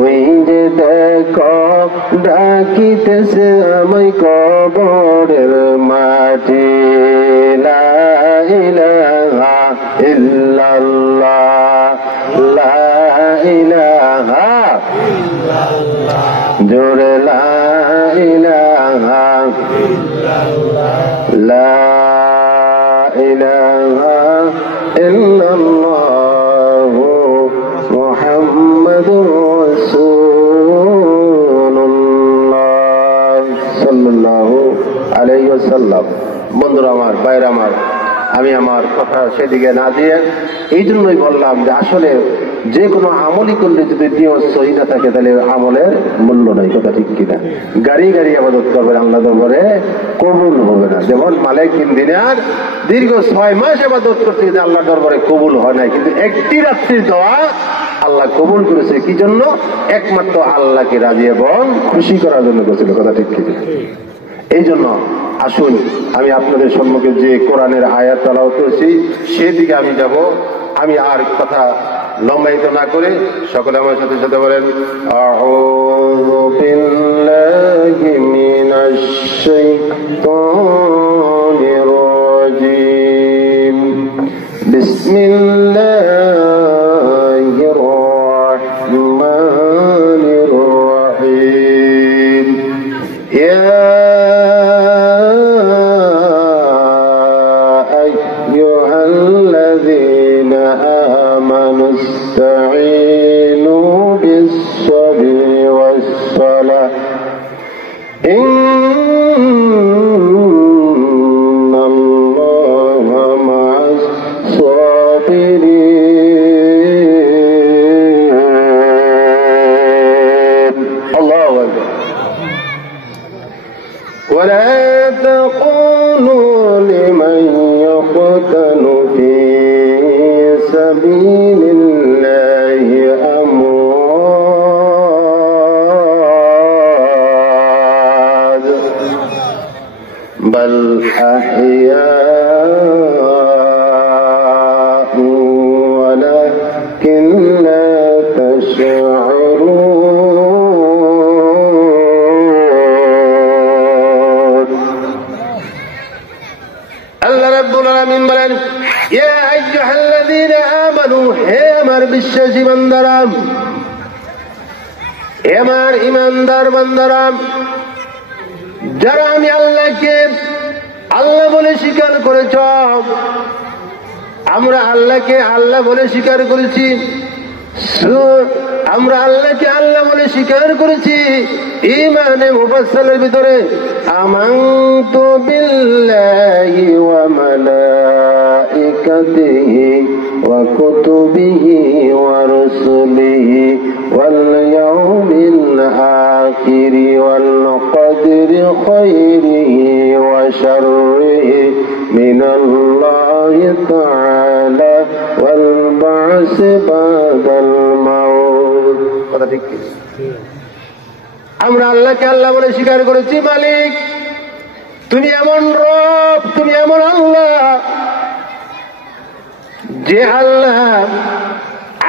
ওই যে দেখো ডাকিতেছে আমায় কবরের মাটি, লা ইলাহা ইল্লাল্লাহ, লা ইলাহা জোরে, লা ইলাহা সাল্লাল্লাহু আলাইহি ওয়াসাল্লাম। বন্ধুরা আমার, ভাইরা আমার, আমি আমার কথা সেদিকে না দিয়ে এই জন্যই বললাম যে আসলে যে কোনো আমলই করলে যদি নিয়ত সহি না থাকে তাহলে আমলের মূল্য নাই। কথা ঠিক কিনা? গাড়ি গাড়ি আবাদত করবেন আল্লাহ দরবারে কবুল হবে না। যেমন মালিক বিন দিনার দীর্ঘ 6 মাস আবাদত করতে কিন্তু আল্লাহ দরবারে কবুল হয় নাই, কিন্তু একটি রাত্রির দোয়া আল্লাহ কবুল করেছে। কি জন্য? একমাত্র আল্লাহকে রাজি এবং খুশি করার জন্য করেছিল। কথা ঠিক কিনা? এই জন্য আসুন আমি আপনাদের সম্মুখে যে কোরআনের আয়াত তেলাওয়াত করেছি সেদিকে আমি যাব। আমি আর কথা লম্বায়িত না করে সকলে আমার সাথে সাথে বলেন, আউযু বিল্লাহি মিনাশ শাইতানির রাজীম, বিসমিল্লাহির রাহমানির রাহিম। ولا تقولوا لمن يقتل في سبيل الله أموات بل أحياء ولكن لا تشعرون। ইয়া আইয়ুহাল্লাযীনা আমানু, হে আমার বিশ্বাসী বান্দারা, হে আমার ঈমানদার বান্দারা, যারা আমি আল্লাহকে আল্লাহ বলে স্বীকার করেছ, আমরা আল্লাহকে আল্লাহ বলে স্বীকার করেছি, আমরা আল্লাহকে আল্লাহ বলে স্বীকার করেছি। ঈমানে মুফাসসালের ভিতরে আমানতু বিল্লাহি ওয়া মালাইকাতিহি ওয়া কুতুবিহি ওয়া রুসুলিহি ওয়াল ইয়াউমিল আখিরি ওয়াল কদরি খায়রিহি ওয়া শাররিহি মিনাল্লাহি তাআলা ওয়াল বা'সি বাদাল মাউত। কথা ঠিক কি? আমরা আল্লাহকে আল্লাহ বলে স্বীকার করেছি। মালিক তুমি এমন রব, তুমি এমন আল্লাহ যে আল্লাহ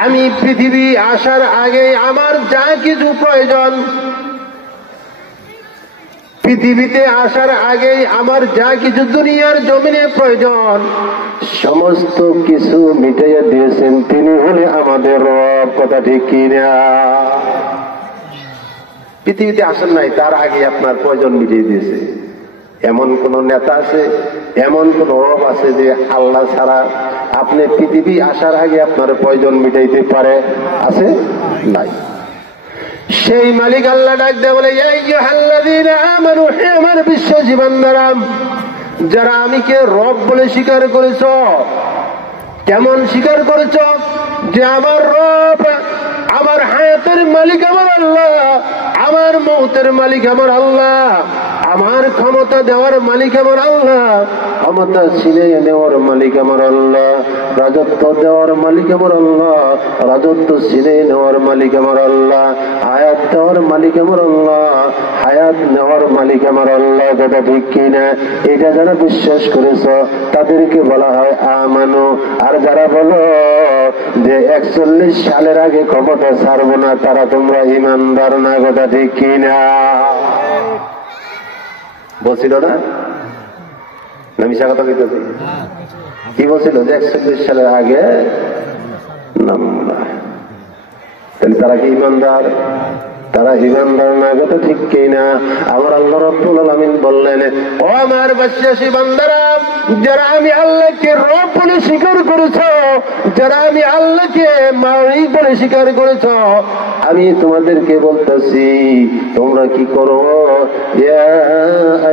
আমি পৃথিবী আসার আগে আমার যা কিছু প্রয়োজন, পৃথিবীতে আসার আগে আমার যা কিছু দুনিয়ার জমিনে প্রয়োজন সমস্ত কিছু মিটাইয়া দিয়েছেন তিনি হলে আমাদের রব। কথা ঠিক কিনা? পৃথিবীতে আসেন নাই তার আগে আপনার প্রয়োজন মিটিয়ে দিয়েছে। এমন কোন নেতা আছে, এমন কোন রব আছে যে আল্লাহ ছাড়া আপনি পৃথিবী আসার আগে আপনার প্রয়োজন মিটাইতে পারে? আছে? নাই। সেই মালিক আল্লাহ ডাক দেয় বলে, ইয়া আইয়ুহাল্লাযীনা আমানু, হে আমার বিশ্বাসী বান্দারা, যারা আমিকে রব বলে স্বীকার করেছ। কেমন স্বীকার করেছ? যে আমার রব, আমার হায়াতের মালিক আমার আল্লাহ, আমার মৌতের মালিক আমার আল্লাহ, আমার ক্ষমতা দেওয়ার মালিক আমার আল্লাহ, ক্ষমতা ছিনিয়ে নেওয়ার মালিক আমার আল্লাহ, রাজত্ব দেওয়ার মালিক আমার আল্লাহ, রাজত্ব ছিনিয়ে নেওয়ার মালিক আমার আল্লাহ, হায়াত দেওয়ার মালিক আমার আল্লাহ, হায়াত নেওয়ার মালিক আমার আল্লাহ। কথা ঠিক কিনা? এটা যারা বিশ্বাস করেছ তাদেরকে বলা হয় আমানু। আর যারা বলো যে 41 সালের আগে ক্ষমতা ছাড়বো না, তারা তোমরা ঈমানদার না। কথা ঠিক কিনা? বলছিল না? মিশা কথা বলতেছি। কি বলছিল? যে 41 সালের আগে নাম না। তাহলে তারা কি ঈমানদার? তারা ঈমানদার না। কথা ঠিক কিনা? আমার আল্লাহ রাব্বুল আলামিন বললেন, ও আমার বিশ্বাসী বান্দারা, যারা আমি আল্লাহকে রব বলে স্বীকার করেছ, যারা আমি আল্লাহকে মালিক বলে স্বীকার করেছ, আমি তোমাদেরকে বলতেছি তোমরা কি করো, ইয়া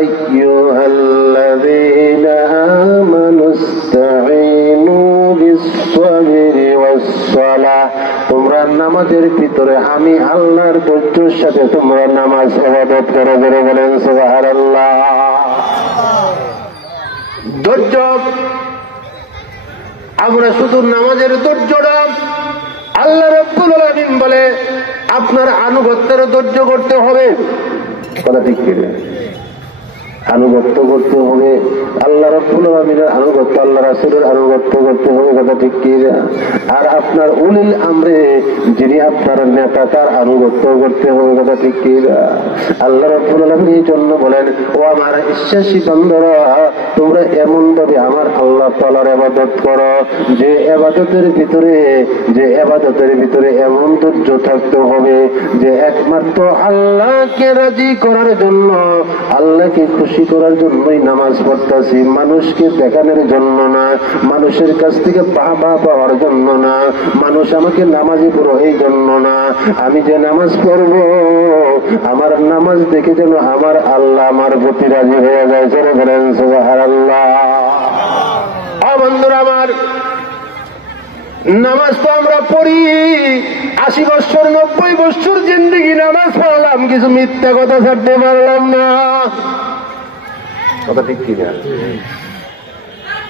আইয়ুহাল্লাযীনা আমানুস্তাঈনু বিস-সাবরি ওয়াস-সালাহ, তোমরা নামাজের ভিতরে আমি আল্লাহর ধৈর্যের সাথে তোমরা নামাজ ইবাদত করো। জোরে বলেন সুবহানাল্লাহ। ধৈর্য, আমরা শুধু নামাজের ধৈর্য না, আল্লাহ রাব্বুল আলামিন বলে আপনার আনুগত্যের ধৈর্য করতে হবে। কথা ঠিক কি না? আনুগত্য করতে হবে, আল্লাহ রাব্বুল আলামিনের আনুগত্য, আল্লাহ রাসূলের আনুগত্য করতে হবে। কথা ঠিক কি না? আর আপনার উলিল আমরে যিনি আপনার নেতা তার আনুগত্য করতে হবে। কথা ঠিক কি না? আল্লাহ রাব্বুল আলামিন এই জন্য বলেন, ও আমার বিশ্বাসী বান্দারা, তোমরা এমন ভাবে আমার আল্লাহ তাআলার ইবাদত করো যে ইবাদতের ভিতরে এমন ধৈর্য থাকতে হবে যে একমাত্র আল্লাহকে রাজি করার জন্য, আল্লাহকে খুশি করার জন্যই নামাজ পড়তেছি, মানুষকে দেখানোর জন্য না, মানুষের কাছ থেকে বাহবা পাওয়ার জন্য না, মানুষ আমাকে নামাজি পড়ো এই জন্য না। আমি যে নামাজ পড়ব, আমার নামাজ দেখে যেন আমার আল্লাহ আমার প্রতি রাজি হয়ে যায়। জোরে বলেন সুবহানাল্লাহ। বন্ধুরা আমার, নামাজ তো আমরা পড়ি 80 বছর 90 বছর জিন্দেগি নামাজ পড়লাম, কিছু মিথ্যা কথা ছাড়তে পারলাম না। কথা ঠিক কি না?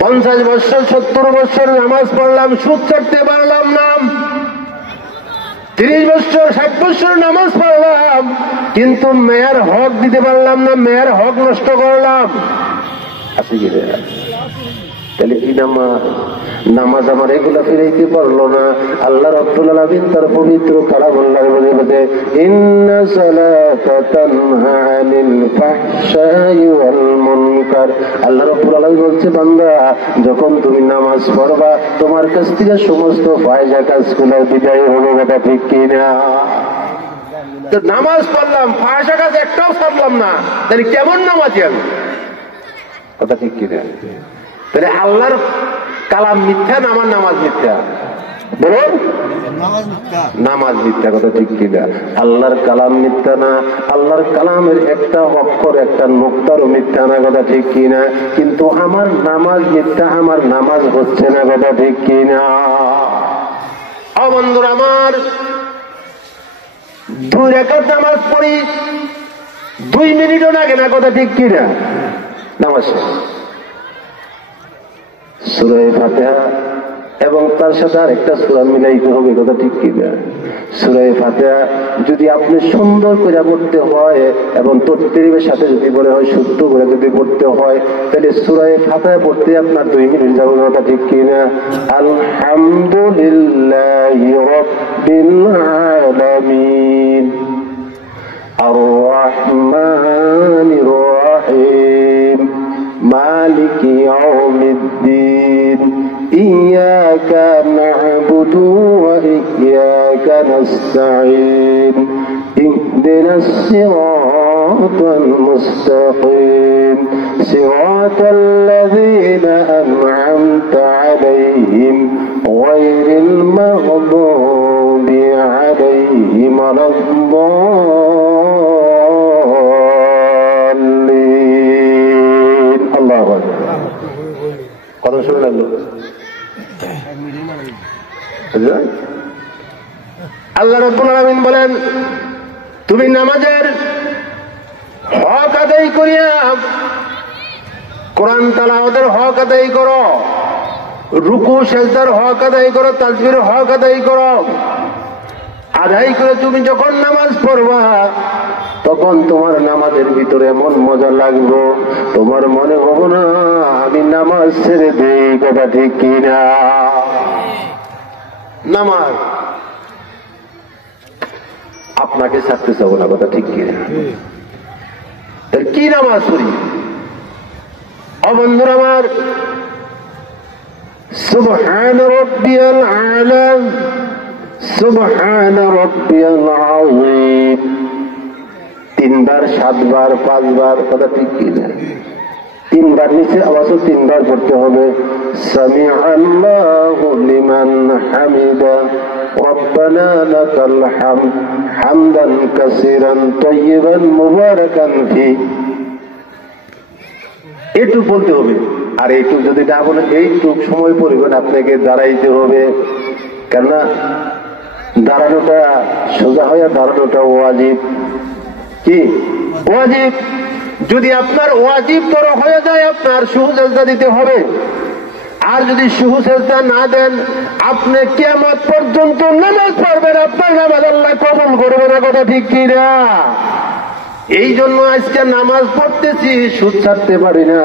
50 বছর 70 বছর নামাজ পড়লাম, সুদ ছাড়তে পারলাম না। 30 বছর 60 বছর নামাজ পড়লাম, কিন্তু মেয়ের হক দিতে পারলাম না, মেয়ের হক নষ্ট করলাম। আছে কি রে? তাহলে কি নামাজ আমার এগুলা ফিরাইতে পারলো না। আল্লাহ রাব্বুল আলামিন তার পবিত্র কালামুল্লাহর মধ্যে বলে, ইন্না সালাতা তানহা আনিল ফাহশাই ওয়াল মুনকার। আল্লাহ রাব্বুল আলামিন বলছে, বান্দা যখন তুমি নামাজ পড়বা তোমার কাছ থেকে সমস্ত ফায়জা কাজগুলো বিদায় হবে। কথা ঠিক কি না? তো নামাজ পড়লাম, ফায়জা কাজ একটাও ছাড়লাম না, তাহলে কেমন নামাজি আমি? কথা ঠিক কি না? তাহলে আল্লাহর কালাম মিথ্যা না আমার নামাজ মিথ্যা? বলুন, নামাজ মিথ্যা। কথা ঠিক কিনা? আল্লাহর কালাম মিথ্যা না, আল্লাহর কালামের একটা অক্ষর একটা নোক্তারও মিথ্যা না। কথা ঠিক কিনা? কিন্তু আমার নামাজ মিথ্যা, আমার নামাজ হচ্ছে না। কথা ঠিক কিনা? বন্ধুরা আমার, 2 রাকাত নামাজ পড়ি, 2 মিনিটও লাগে না। কথা ঠিক কিনা? নামাজ সূরা ফাতিহা এবং তার সাথে আরেকটা সূরা মিলাইতে হবে। কথা ঠিক কিনা? সূরা ফাতিহা যদি আপনি সুন্দর করে পড়তে হয় এবং তরতিবের সাথে যদি বলে হয়, শুদ্ধ করে যদি পড়তে হয়, তাহলে সূরা ফাতিহা পড়তে আপনার 2 মিনিট যাবে। কথা ঠিক কিনা? আলহামদুলিল্লাহি রাব্বিল আলামিন আর রাহমানির রাহিম মালিকি ইয়াউমিদ্দিন ইয়্যাকা না'বুদু ওয়া ইয়্যাকা নাস্তাঈন ইহদিনাস সিরাতাল মুস্তাকিম সিরাতাল লাযীনা আন'আমতা আলাইহিম গায়রিল মাগদুবি আলাইহিম ওয়ালাদ-দাল্লিন। আল্লাহু আকবার। কথা শুনে লাগলো? আল্লাহ রাব্বুল আলামিন বলেন, তুমি নামাজের হক আদায় করিয়া কোরআন তেলাওয়াতের হক আদায় করো, রুকু সেজদার হক আদায় করো, তাসবিহের হক আদায় করো। আদায় করে তুমি যখন নামাজ পড়বা তখন তোমার নামাজের ভিতরে এমন মজা লাগবে, তোমার মনে হবো না আমি নামাজ ছেড়ে দেই। কথা ঠিক কিনা? নামাজ আপনাকে ছাড়তে চাবো না। কথা ঠিক কিনা? কি নামাজ পড়ি? বন্ধুরা আমার, সুবহান রাব্বিয়াল আলা সুবহান রাব্বিয়াল আযীম 3 বার 7 বার 5 বার। কথা ঠিক কিনা? 3 বার নিচে আওয়াজও 3 বার পড়তে হবে। সামিআল্লাহু লিমান হামিদা ربنا لك الحمد حمدا كثيرا طيبا مباركا فيه। এইটুক বলতে হবে। আর এইটুক যদি না বলে এইটুক সময় পরিমাণ আপনাকে দাঁড়াইতে হবে, কেননা দাঁড়ানোটা সোজা হয়ে দাঁড়ানোটা ওয়াজিব। কি ওয়াজিব? যদি আপনার ওয়াজিব তরফ হয়ে যায় আপনার সুজদা দিতে হবে। আর যদি সুজদা না দেন আপনি কিয়ামত পর্যন্ত নামাজ পড়বেন, আপনার নামাজ আল্লাহ কবুল করবে না। কথা ঠিক কি না? এই জন্য আজকে নামাজ পড়তেছি সুদ ছাড়তে পারি না,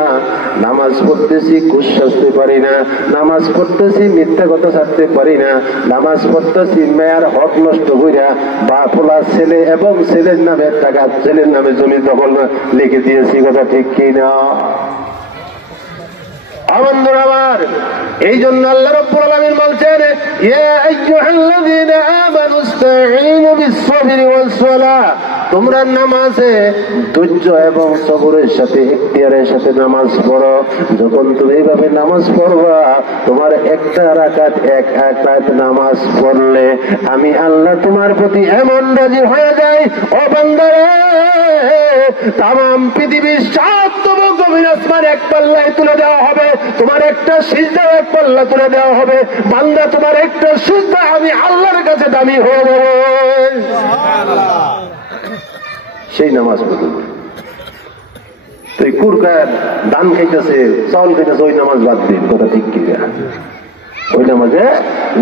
নামাজ পড়তেছি ঘুষ ছাড়তে পারি না, নামাজ পড়তেছি মিথ্যা কথা ছাড়তে পারি না, নামাজ পড়তেছি মেয়ের হক নষ্ট কইরা বা পোলা ছেলে এবং ছেলের নামে টাকা ছেলের নামে জমি দখল লিখে দিয়েছি। কথা ঠিক কি না? বন্ধুরা আমার, এই জন্য আল্লাহ রাব্বুল আলামিন বলছেন, ইয়া আইয়ুহাল্লাযীনা আমানু ইসতাঈনু বিস-সাবরি ওয়াস-সালাহ, তোমরা নামাজে ধৈর্য এবং সবরের সাথে ইখতিয়ারের সাথে নামাজ পড়ো। যখন তুমি এইভাবে নামাজ পড়বা, তোমার একটা রাকাত এক রাকাত নামাজ পড়লে আমি আল্লাহ তোমার প্রতি এমন রাজি হয়ে যাই, ও বান্দারে তামাম পৃথিবীর সাতম জমিন আসমান এক পাল্লায় তুলে দেওয়া হবে, তোমার একটা সিজদা এক পাল্লা তুলে দেওয়া হবে। বান্দা তোমার একটা সিজদা আমি আল্লাহর কাছে দামি হয়ে যাবে। সেই নামাজ পড়বে। তুই কুরকার ধান খাইতেছে চাউল খাইতেছে ওই নামাজ বাদ দিন। কথা ঠিক কি না? ওই নামাজে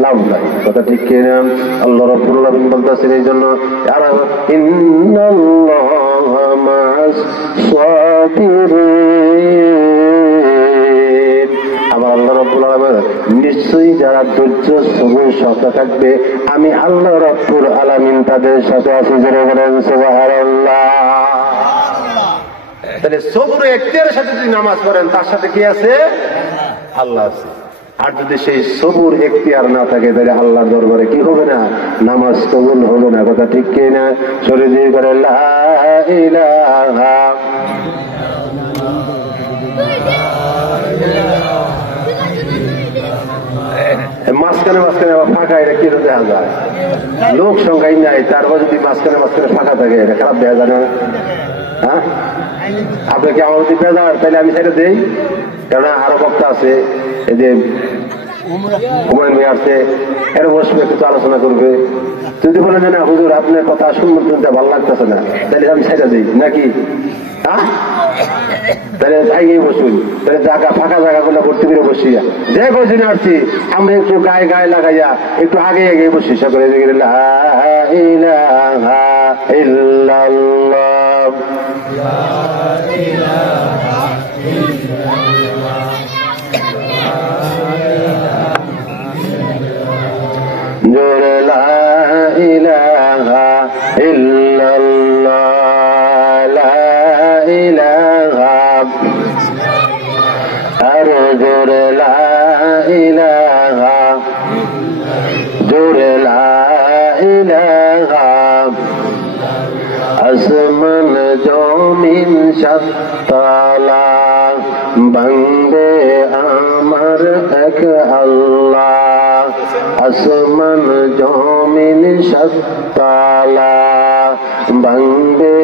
লাভ নাই। কথা ঠিক কি না? আল্লাহ রাব্বুল আলামিন বলতেছেন এই জন্য ইন্নাল্লাহা মা'আস সাবিরিন, আমার আল্লাহ রাব্বুল আলামিন নিশ্চয়ই যারা ধৈর্য সবর সাথে থাকবে আমি আল্লাহ রাব্বুল আলামিন তাদের সাথে আছি। যারা বলেন সুবহানাল্লাহ। তাহলে সবর ইখতিয়ারের সাথে যদি নামাজ পড়েন তার সাথে কি আছে? আল্লাহ আছে। আর যদি সেই সবুর ইখতিয়ার না থাকে তাহলে আল্লাহর দরবারে কি হবে না? নামাজ কবুল হবে না। কথা ঠিক কি না? শরীর দিয়ে করে লা ইলাহা মাঝখানে মাঝখানে আবার ফাঁকা, এটা কি দেখা যায়? লোক সংখ্যাই নাই, তারপর যদি মাঝখানে মাঝখানে ফাঁকা থাকে এটা খারাপ দেখা যায় না? হ্যাঁ, আপনি কি আমার প্রতি বেজার? তাহলে আমি সেটা দেই, কারণ আরো বক্তা আছে, এই যে হুমায়ুন ভাই আসছে, এর বসবে কিছু আলোচনা করবে। যদি বলেন না হুজুর আপনার কথা শুনতে শুনতে ভালো লাগতেছে না, তাহলে আমি সেটা দিই নাকি? হ্যাঁ, তাহলে জায়গায় বসুন, তাহলে জায়গা ফাঁকা জায়গা গুলো ভর্তি করে বসিয়া যে কদিন আসছি আমরা একটু গায়ে গায়ে লাগাইয়া একটু আগে আগে বসি। সকলে লা ইলাহা ইল্লাল্লাহ জোরে লা ইলাহা ইল্লাল্লাহ লা ইলাহা, আরো জোরে লা ইলাহা, জোরে লা ইলাহা। আসমান জমিন সাততলা ভাঙবে আমার এক আল্লাহ, আসমান জমিন সাততলা ভাঙবে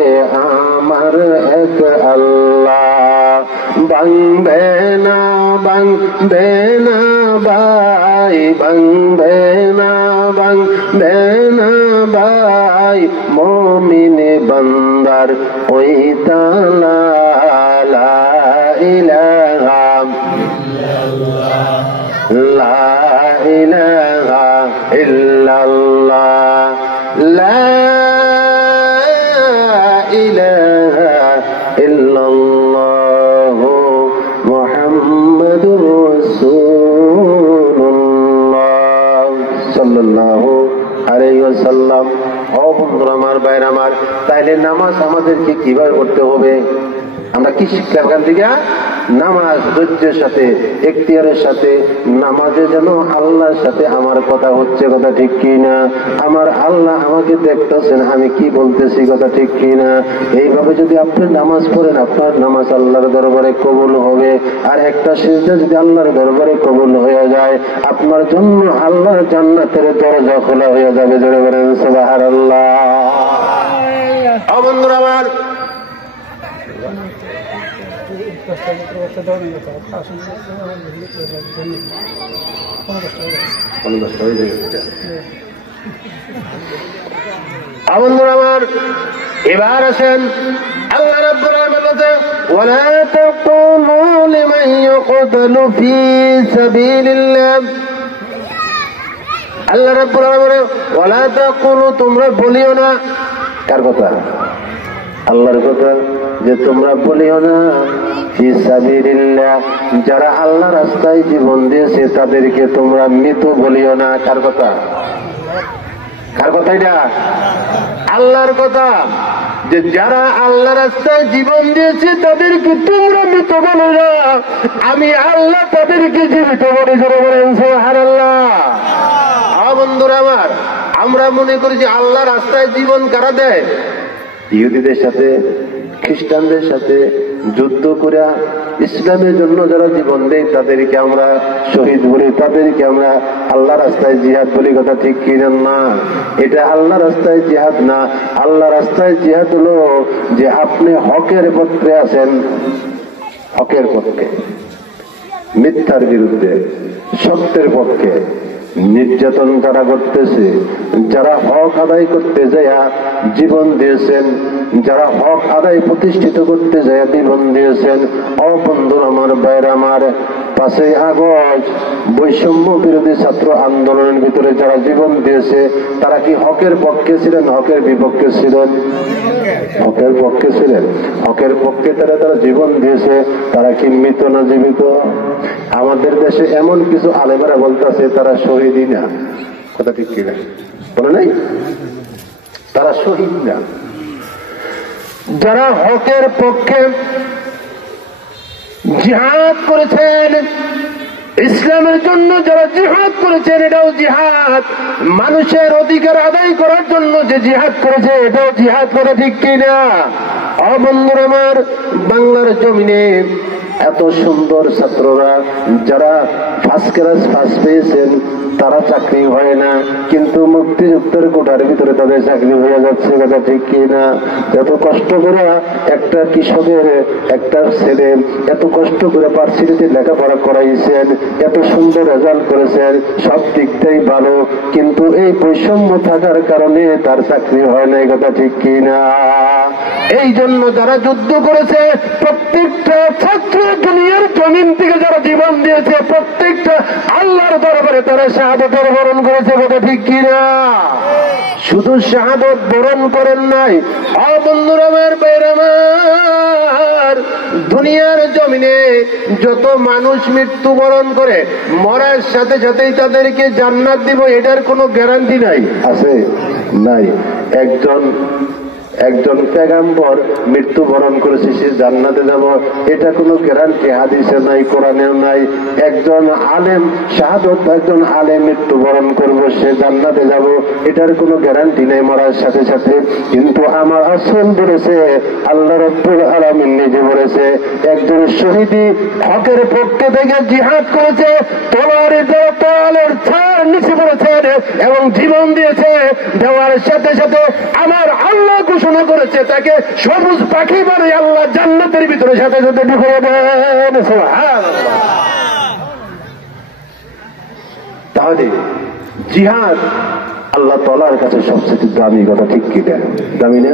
আমার এক আল্লাহ। ভাঙবে না ভাঙবে না ভাই, ভাঙবে না ভাঙবে না ভাই, মুমিন বান্দার ওই তালা। লা ইলাহা লা ইলাহা ইল্লাল্লাহ লা ইলাহা ইল্লাল্লাহ মুহাম্মাদুর রাসূলুল্লাহ সাল্লাল্লাহু আলাইহি ওয়াসাল্লাম। ও বন্ধুরা আমার, ভাইরা আমার, তাইলে নামাজ আমাদেরকে কিভাবে করতে হবে? আমরা কি শিখলাম এখান থেকে? নামাজ ধৈর্যের সাথে, এখতিয়ারের সাথে, নামাজে যেন আল্লাহর সাথে আমার কথা হচ্ছে, কথা ঠিক কিনা, আমার আল্লাহ আমাকে দেখতেছেন আমি কি বলতেছি, কথা ঠিক কিনা। এইভাবে যদি আপনি নামাজ পড়েন, আপনার নামাজ আল্লাহর দরবারে কবুল হবে। আর একটা সিজদা যদি আল্লাহর দরবারে কবুল হয়ে যায়, আপনার জন্য আল্লাহর জান্নাতের দরজা খোলা হয়ে যাবে। জোরে বলেন সুবহানাল্লাহ। বন্ধুরা আমার, বন্ধুরা আমার, এবার আসেন আল্লাহ রাব্বুল আলামিন বলেন, ওয়ালা তাকুলু লিমান ইউকতালু ফি সাবিলিল্লাহ। আল্লাহ রাব্বুল আলামিন বলেন, ওয়ালা তাকুলু, তোমরা বলিও না। কার কথা? আল্লাহর কথা, যে তোমরা বলিও না ফি সাবিলিল্লাহ, যারা আল্লাহ রাস্তায় জীবন দিয়েছে তাদেরকে তোমরা মৃত বলিও না। কার কথা? কার কথা এটা? আল্লাহর কথা, যে যারা আল্লাহ রাস্তায় জীবন দিয়েছে তাদেরকে তোমরা মৃত বলো না, আমি আল্লাহ তাদেরকে জীবিত বলে। জোরে বলেন সুবহানাল্লাহ। বন্ধুরা আমার, আমরা মনে করি যে আল্লাহ রাস্তায় জীবন কারা দেয়? ইহুদিদের সাথে, খ্রিস্টানদের সাথে যুদ্ধ করে ইসলামের জন্য যারা জীবন দেয় তাদেরকে আমরা শহীদ বলি, তাদেরকে আমরা আল্লাহ রাস্তায় জিহাদ বলি। কথা ঠিক কিনা? না, এটা আল্লাহ রাস্তায় জিহাদ না। আল্লাহ রাস্তায় জিহাদ হলো যে আপনি হকের পক্ষে আছেন, হকের পক্ষে, মিথ্যার বিরুদ্ধে, সত্যের পক্ষে। নির্যাতন যারা করতেছে, যারা হক আদায় করতে যায় জীবন দিয়েছেন, যারা হক আদায় প্রতিষ্ঠিত করতে যায় জীবন দিয়েছেন। বন্ধু আমার, ভাইরা আমার, 5ই আগস্ট বৈষম্য বিরোধী ছাত্র আন্দোলনের ভিতরে যারা জীবন দিয়েছে তারা কি হকের পক্ষে ছিলেন, হকের বিপক্ষে ছিলেন? হকের পক্ষে ছিলেন। হকের পক্ষে তারা জীবন দিয়েছে। তারা কি মৃত না জীবিত? আমাদের দেশে এমন কিছু আলেমেরা বলতেছে তারা শহীদই না। কথা ঠিক কিনা বলে নাই? তারা শহীদ না। যারা হকের পক্ষে জিহাদ করেছেন, ইসলামের জন্য যারা জিহাদ করেছেন, এটাও জিহাদ। মানুষের অধিকার আদায় করার জন্য যে জিহাদ করেছে এটাও জিহাদ। করে ঠিক কিনা? বন্ধুরা আমার, বাংলার জমিনে এত সুন্দর ছাত্ররা যারা ফার্স্ট ক্লাস ফার্স্ট পেয়েছেন তারা চাকরি হয় না, কিন্তু মুক্তিযুদ্ধের কোঠার ভিতরে তাদের চাকরি হয়ে যাচ্ছে। কথা ঠিক কিনা? এত কষ্ট করে একটা কৃষকের একটা ছেলে এত কষ্ট করে পার্সিটিতে লেখাপড়া করাইছেন, এত সুন্দর রেজাল্ট করেছেন, সব দিকটাই ভালো, কিন্তু এই বৈষম্য থাকার কারণে তার চাকরি হয় না। কথা ঠিক কিনা? এই জন্য যারা যুদ্ধ করেছে, প্রত্যেকটা ছাত্র দুনিয়ার জমিন থেকে যারা জীবন দিয়েছে, প্রত্যেকটা আল্লাহর দরবারে তারা শাহাদাত বরণ করেছে। কথা ঠিক কিনা? শুধু শাহাদাত বরণ করেন নাই, বন্ধুরা আমার, ভাইরা আমার, দুনিয়ার জমিনে যত মানুষ মৃত্যুবরণ করে মরার সাথে সাথেই তাদেরকে জান্নাত দিব, এটার কোনো গ্যারান্টি নাই। আছে? নাই। একজন পেগাম্বর মৃত্যুবরণ করেছে, সে জান্নাতে যাব, এটা কোনো গ্যারান্টি হাদিসে নাই, কোরআনেও নাই। একজন আলেম শাহাদত, একজন আলেম মৃত্যুবরণ করব, সে জান্নাতে যাব, এটার কোনো গ্যারান্টি নেই মরার সাথে সাথে। কিন্তু আমার রাসূল বলেছে, আল্লাহ রাব্বুল আলামিন নিজে বলেছে, একজন শহীদি হকের পক্ষে থেকে জিহাদ করেছে, তলোয়ারের ছাড় নিচে পড়েছেন এবং জীবন দিয়েছে, দেওয়ার সাথে সাথে আমার আল্লাহ ঘোষণা করেছে তাকে সবুজ পাখি বানিয়ে আল্লাহ জান্নাতের ভিতরে সাথে সাথে ঢুকিয়ে দেন। সুবহানাল্লাহ। তাহলে জিহাদ আল্লাহ তাআলার কাছে সবচেয়ে দামি। কথা ঠিক কি? দামি না?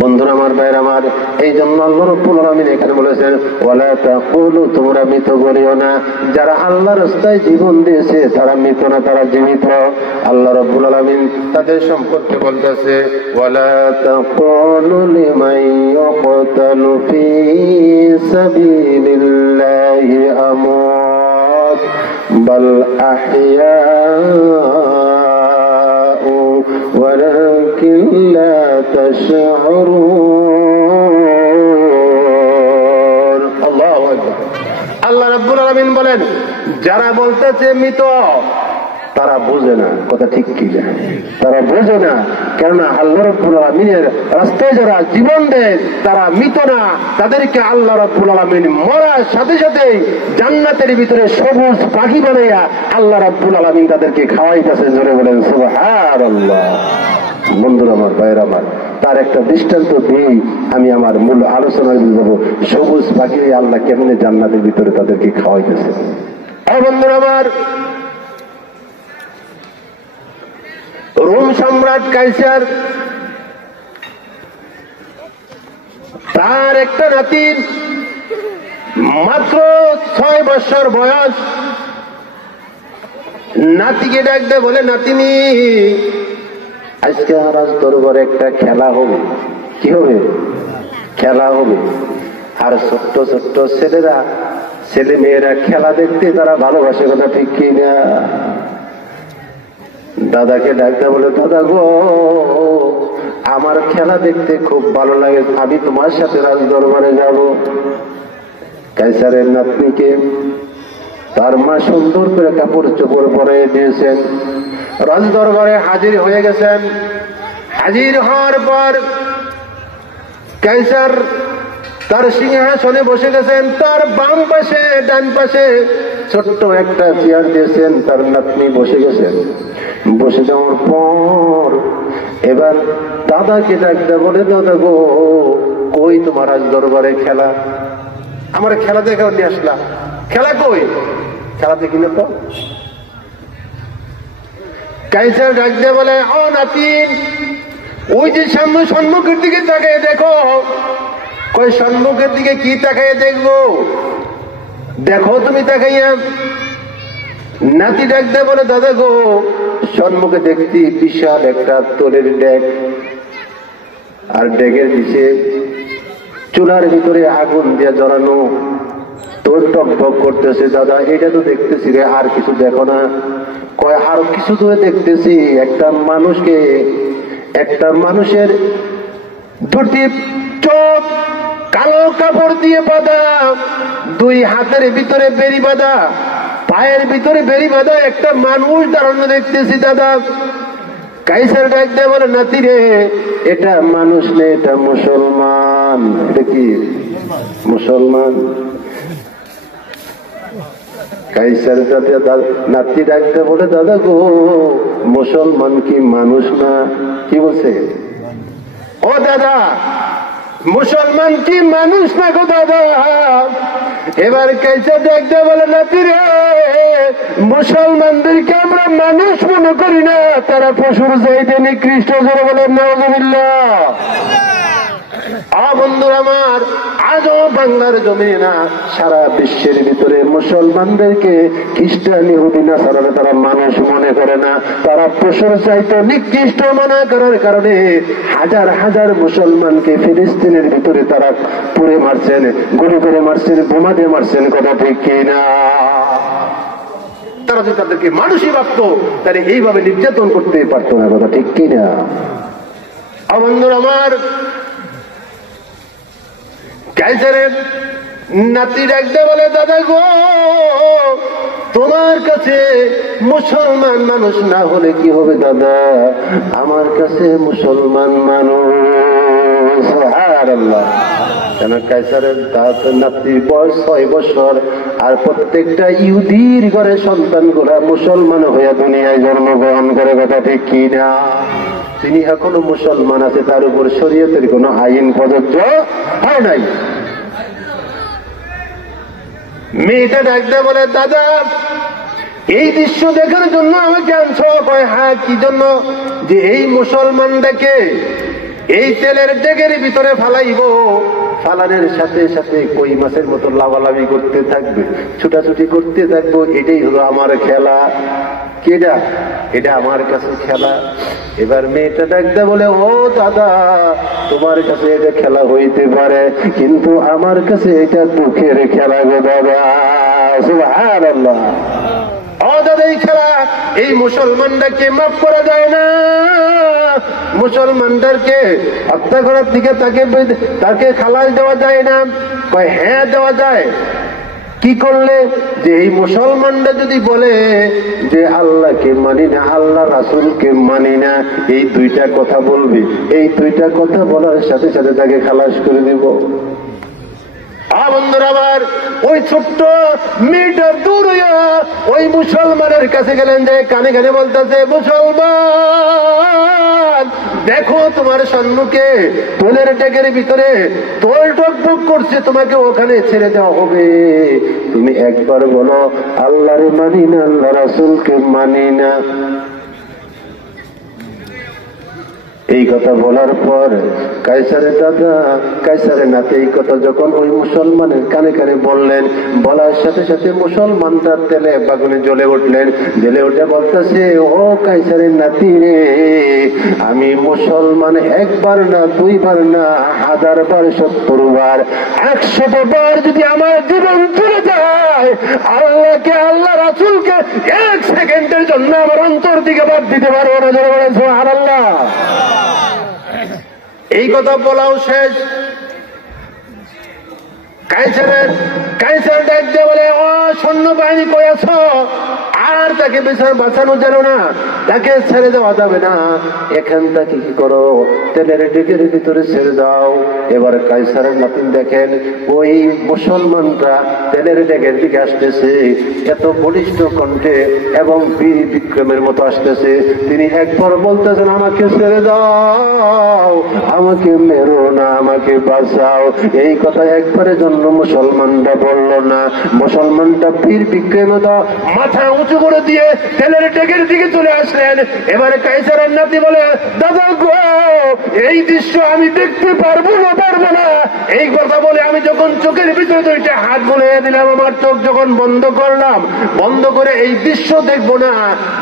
বন্ধুরা আমার, ভাইরা আমার, এই জন্য আল্লাহ রাব্বুল আলামিন এখানে বলেছেন, ওয়ালা তাকুলু, তোমরা মৃত বলিও না। যারা আল্লাহর রাস্তায় জীবন দিয়েছে তারা মৃত না, তারা জীবিত। আল্লাহ রাব্বুল আলামিন তাদের সম্পর্কে বলতেছে, ওয়ালা তাকুলু লিমান ইউকতালু ফি সাবিলিল্লাহি আমওয়াত বাল আহইয়া ولكن لا تشعرون। الله বলেন, যারা বলতেছে মৃত তারা বোঝে না, কথা ঠিক কি না? তারা বোঝে না, কেননা আল্লাহ রাব্বুল আলামিনের রাস্তায় যারা জীবন দেয় তারা মৃত না, তাদেরকে আল্লাহ রাব্বুল আলামিন মরার সাথে সাথে জান্নাতের ভিতরে সবুজ পাখি বানাইয়া আল্লাহ রাব্বুল আলামিন তাদেরকে খাওয়াইতেছে। জোরে বলেন সুবহানাল্লাহ। বন্ধুরা আমার, ভাইয়েরা আমার, তার একটা দৃষ্টান্ত দিয়েই আমি আমার মূল আলোচনায় যাব। সবুজ পাখি আল্লাহ কেমনে জান্নাতের ভিতরে তাদেরকে খাওয়াইতেছে। বন্ধুরা আমার, রোম সম্রাট কাইসার তার একটা নাতি, মাত্র 6 বছর বয়স। নাতিকে ডাক দে, বলে নাতিনি আজকে রাজ দরবারে একটা খেলা হবে। কি হবে? খেলা হবে। আর ছোট্ট ছোট্ট ছেলেরা, ছেলে মেয়েরা খেলা দেখতে তারা ভালোবাসে, কথা ঠিক কি না? দাদাকে ডাকতে বলে, দাদা গো, আমার খেলা দেখতে খুব ভালো লাগে, আমি তোমার সাথে রাজ দরবারে যাব। কাইসারের নাতনিকে তার মা সুন্দর করে কাপড় চোপড় পরে দিয়েছেন, রাজ দরবারে হাজির হয়ে গেছেন। হাজির হওয়ার পর কাইসার তার সিংহাসনে বসে গেছেন। তার বাম পাশে ডান পাশে ছোট্ট একটা চেয়ার দিয়েছেন, তার নাতনি বসে গেছেন। বসে যাওয়ার পর এবার দাদাকে ডাকতে বলে, দাদা গো, কই তোমার রাজ দরবারে খেলা? আমার খেলা দেখে নিয়ে আসলা, খেলা কই? খেলা দেখি না তো। কাইসার ডাকতে বলে, ও নাতিন, ওই যে সামনে সম্মুখের দিকে তাকিয়ে দেখো। কই সম্মুখের দিকে কি তাকাইয়ে দেখবো? দেখো তুমি তাকাইয়া। নাতি ডাকতে বলে, দাদা গো, সম্মুখে দেখছি বিশাল একটা তোলের ডেক, আর ডেকের নিচে চুলার ভিতরে আগুন দিয়ে জ্বলানো, তোর টকবক করতেছে। দাদা, এটা তো দেখতেছি রে, আর কিছু দেখো না? কয় আর কিছু তো দেখতেছি, একটা মানুষকে, একটা মানুষের দুটি চোখ কালো কাপড় দিয়ে বাঁধা, 2 হাতের ভিতরে বেরি বাঁধা, পায়ের ভিতরে বেরি বাঁধা একটা মানুষ দাঁড়ানো দেখতেছি দাদা। কাইসার ডাকতে বলে, নাতি রে, এটা মানুষ নেই, এটা মুসলমান। এটা কি? মুসলমান। কাইসার নাতি ডাকতে বলে, দাদা গো, মুসলমান কি মানুষ না? কি বলছে? ও দাদা, মুসলমান কি মানুষ না গো দাদা? এবার কাইসার ডাকতে বলে, নাতি রে, মুসলমানদেরকে আমরা মানুষ মনে করি না, তারা পশুর চাইতে নিকৃষ্ট। করে বলেন নাউযুবিল্লাহ। বন্ধুরা আমার, আজও বাংলার জমিনে না, সারা বিশ্বের ভিতরে মুসলমানদেরকে খ্রিস্টান, ইহুদি, নাসারারা তারা মানুষ মনে করে না, তারা পশুর চাইতে নিকৃষ্ট মনে করার কারণে হাজার হাজার মুসলমানকে ফিলিস্তিনের ভিতরে তারা পুড়ে মারছেন, গুলি করে মারছেন, বোমা দিয়ে মারছেন। কথা ঠিক কিনা? তারা যদি তাদেরকে মানুষই ভাবত, তাহলে এইভাবে নির্যাতন করতে পারতো না। কথা ঠিক কিনা? বন্ধুরা আমার, কাইসারের নাতি ডাকতে বলে, দাদা গো, তোমার কাছে মুসলমান মানুষ না হলে কি হবে দাদা? আমার কাছে মুসলমান মানুষ। সুবহানাল্লাহ। কেন কাইসারের নাতির বয়স 6 বছর, আর প্রত্যেকটা ইহুদির ঘরে সন্তান গুলা মুসলমান হইয়া দুনিয়ায় জন্মগ্রহণ করে। কথা ঠিক কিনা? তিনি এখনো মুসলমান আছে, তার উপর শরীয়তের কোন আইন প্রযোজ্য হয় নাই। মেয়েটা ডাকতে বলে, দাদা, এই দৃশ্য দেখার জন্য আমাকে আনছো? কয় হ্যাঁ। কি জন্য? যে এই মুসলমানটাকে এই তেলের ডেকের ভিতরে ফালাইব, ফালানের সাথে সাথে কই মাছের মতো লাভালাভি করতে থাকবে, ছুটাছুটি করতে থাকবো, এটাই হলো আমার খেলা। কেডা? এটা আমার কাছে খেলা। এবার মেয়েটা ডাকতে বলে, ও দাদা, তোমার কাছে এটা খেলা হইতে পারে, কিন্তু আমার কাছে এটা দুঃখের খেলা গো দাদা। সুবহানাল্লাহ। ও দাদা, এই খেলা, এই মুসলমানটাকে মাফ করা যায় না। মুসলমানদেরকে হত্যা করার দিকে তাকে খালাস দেওয়া যায় না। কয় হ্যাঁ দেওয়া যায়। কি করলে? যে এই মুসলমানরা যদি বলে যে আল্লাহকে মানি না, আল্লাহ রাসূলকে মানি না, এই দুইটা কথা বলবে, এই দুইটা কথা বলার সাথে সাথে তাকে খালাস করে দিব। বন্ধুরা আমার, ওই ছোট্ট মেয়েটা দূর হইয়া ওই মুসলমানের কাছে গেলেন, যে কানে কানে বলতেছে, মুসলমান দেখো তোমার সম্মুখে তোলের ট্যাগের ভিতরে তোল টকবক করছে, তোমাকে ওখানে ছেড়ে দেওয়া হবে। তুমি একবার বলো আল্লাহরে মানি না, আল্লাহ রাসূলকে মানি না। এই কথা বলার পর কায়সারের দাদা, কায়সারের নাতি এই কথা যখন ওই মুসলমানের কানে কানে বললেন, বলার সাথে সাথে মুসলমানটা তেলে বাগুনে জ্বলে উঠলেন। জ্বলে উঠে বলতেছে, ও কায়সারের নাতি রে, আমি মুসলমান একবার না, দুইবার না, 1000 বার, 70 বার, 100 বার যদি আমার জীবন চলে যায়, আল্লাহকে, আল্লাহ রাসূলকে 1 সেকেন্ডের জন্য আমার অন্তর থেকে বাদ দিতে পারবো না। সুবহানাল্লাহ। এই কথা বলাও শেষ। কায়সার ডাক দিয়ে বলে, ও সৈন্যবাহিনী কই আছো? আর তাকে বাঁচানো যেন না, তাকে ছেড়ে দেওয়া যাবে না, এখান থেকে কি করো, তেলের ডেকের ভিতরে ছেড়ে দাও। এবার কায়সারের নাতিন দেখেন ওই মুসলমানরা তেলের ডেকের দিকে আসতেছে, এত বলিষ্ঠ কণ্ঠে এবং বীর বিক্রমের মতো আসতেছে। তিনি একবার বলতেছেন, আমাকে ছেড়ে দাও, আমাকে মেরো না, আমাকে বাঁচাও। এই কথা একবারের জন্য মুসলমানরা বলল না। মুসলমানটা বীর বিক্রমের মতো মাথা উঁচু করে দিয়ে তেলের ডেকের দিকে চলে আসলেন। এবারে কায়সারের নাতি বলে, দাদা গো, এই দৃশ্য আমি দেখতে পারবো না, পারবো না। এই কথা বলে আমি যখন চোখের ভিতরে 2টা হাত বুলিয়ে দিলাম, আমার চোখ যখন বন্ধ করলাম, বন্ধ করে এই দৃশ্য দেখবো না,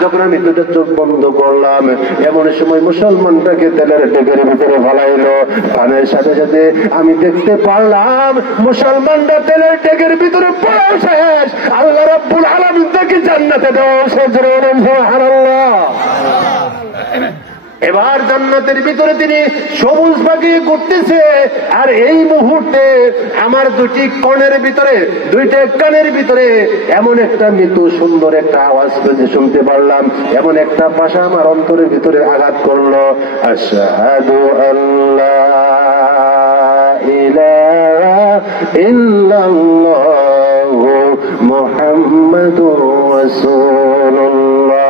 যখন আমি 2টা চোখ বন্ধ করলাম, এমন সময় মুসলমানটাকে তেলের ডেকের ভিতরে ফালাইলো। ফানের সাথে সাথে আমি দেখতে পারলাম মুসলমানরা তেলের ডেকের ভিতরে পড়া শেষ, আল্লাহ রাব্বুল আলামিন তাকে জান্নাতে দেওয়া শেষ। সুবহানাল্লাহ। এবার জান্নাতের ভিতরে তিনি সবুজ পাখি ঘুরতেছে। আর এই মুহূর্তে আমার 2টি কর্ণের ভিতরে, 2টা কানের ভিতরে এমন একটা মৃদু সুন্দর একটা আওয়াজ শুনতে পারলাম, এমন একটা ভাষা আমার অন্তরের ভিতরে আঘাত করলো, আশহাদু আল্লাহ ইলাহা ইল্লাল্লাহু মুহাম্মাদুর রাসূলুল্লাহ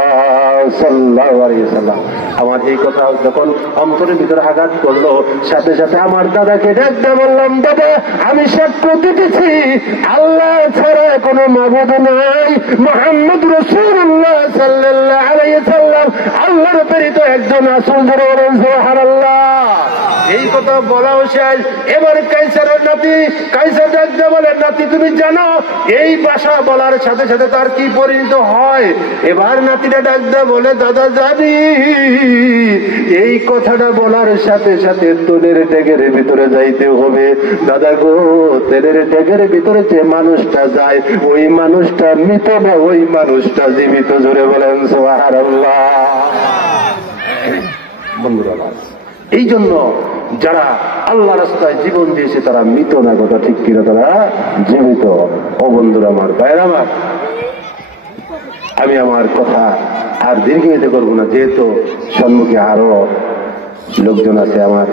সাল্লাল্লাহু আলাইহি ওয়াসাল্লাম। আমার এই কথা যখন অন্তরের ভিতরে আঘাত করলো, সাথে সাথে আমার দাদাকে ডাকতে বললাম, দাদা আমি সাক্ষ্য দিতেছি আল্লাহ ছাড়া কোনো মাবুদ নাই, মুহাম্মদ রাসূলুল্লাহ সাল্লাল্লাহু আলাইহি ওয়াসাল্লাম আল্লাহর প্রেরিত একজন রাসূল। সুবহানাল্লাহ। এই কথা বলাও শেষ। এবার কায়সারের নাতি, কায়সার ডাকতে বলে, নাতি তুমি জানো এই ভাষা বলার সাথে সাথে তার কি পরিণত হয়? এবার নাতিটা ডাকতে বলে, দাদা জানি, এই কথাটা বলার সাথে সাথে তোলের ট্যাগের ভিতরে যাইতে হবে। দাদা গো, তেলের ট্যাগের ভিতরে যে মানুষটা যায়, ওই মানুষটা মৃত না, ওই মানুষটা জীবিত। জোরে বলেন সুবহানাল্লাহ। বন্ধুরা, এই জন্য যারা আল্লাহ রাস্তায় জীবন দিয়েছে তারা মৃত না, কথা ঠিক কিনা, তারা জীবিত। ও বন্ধুরা আমার, ভাইরা আমার, আমি আমার কথা আর দীর্ঘায়িত করবো না, যেহেতু সম্মুখে আরো লোকজন আছে। আমার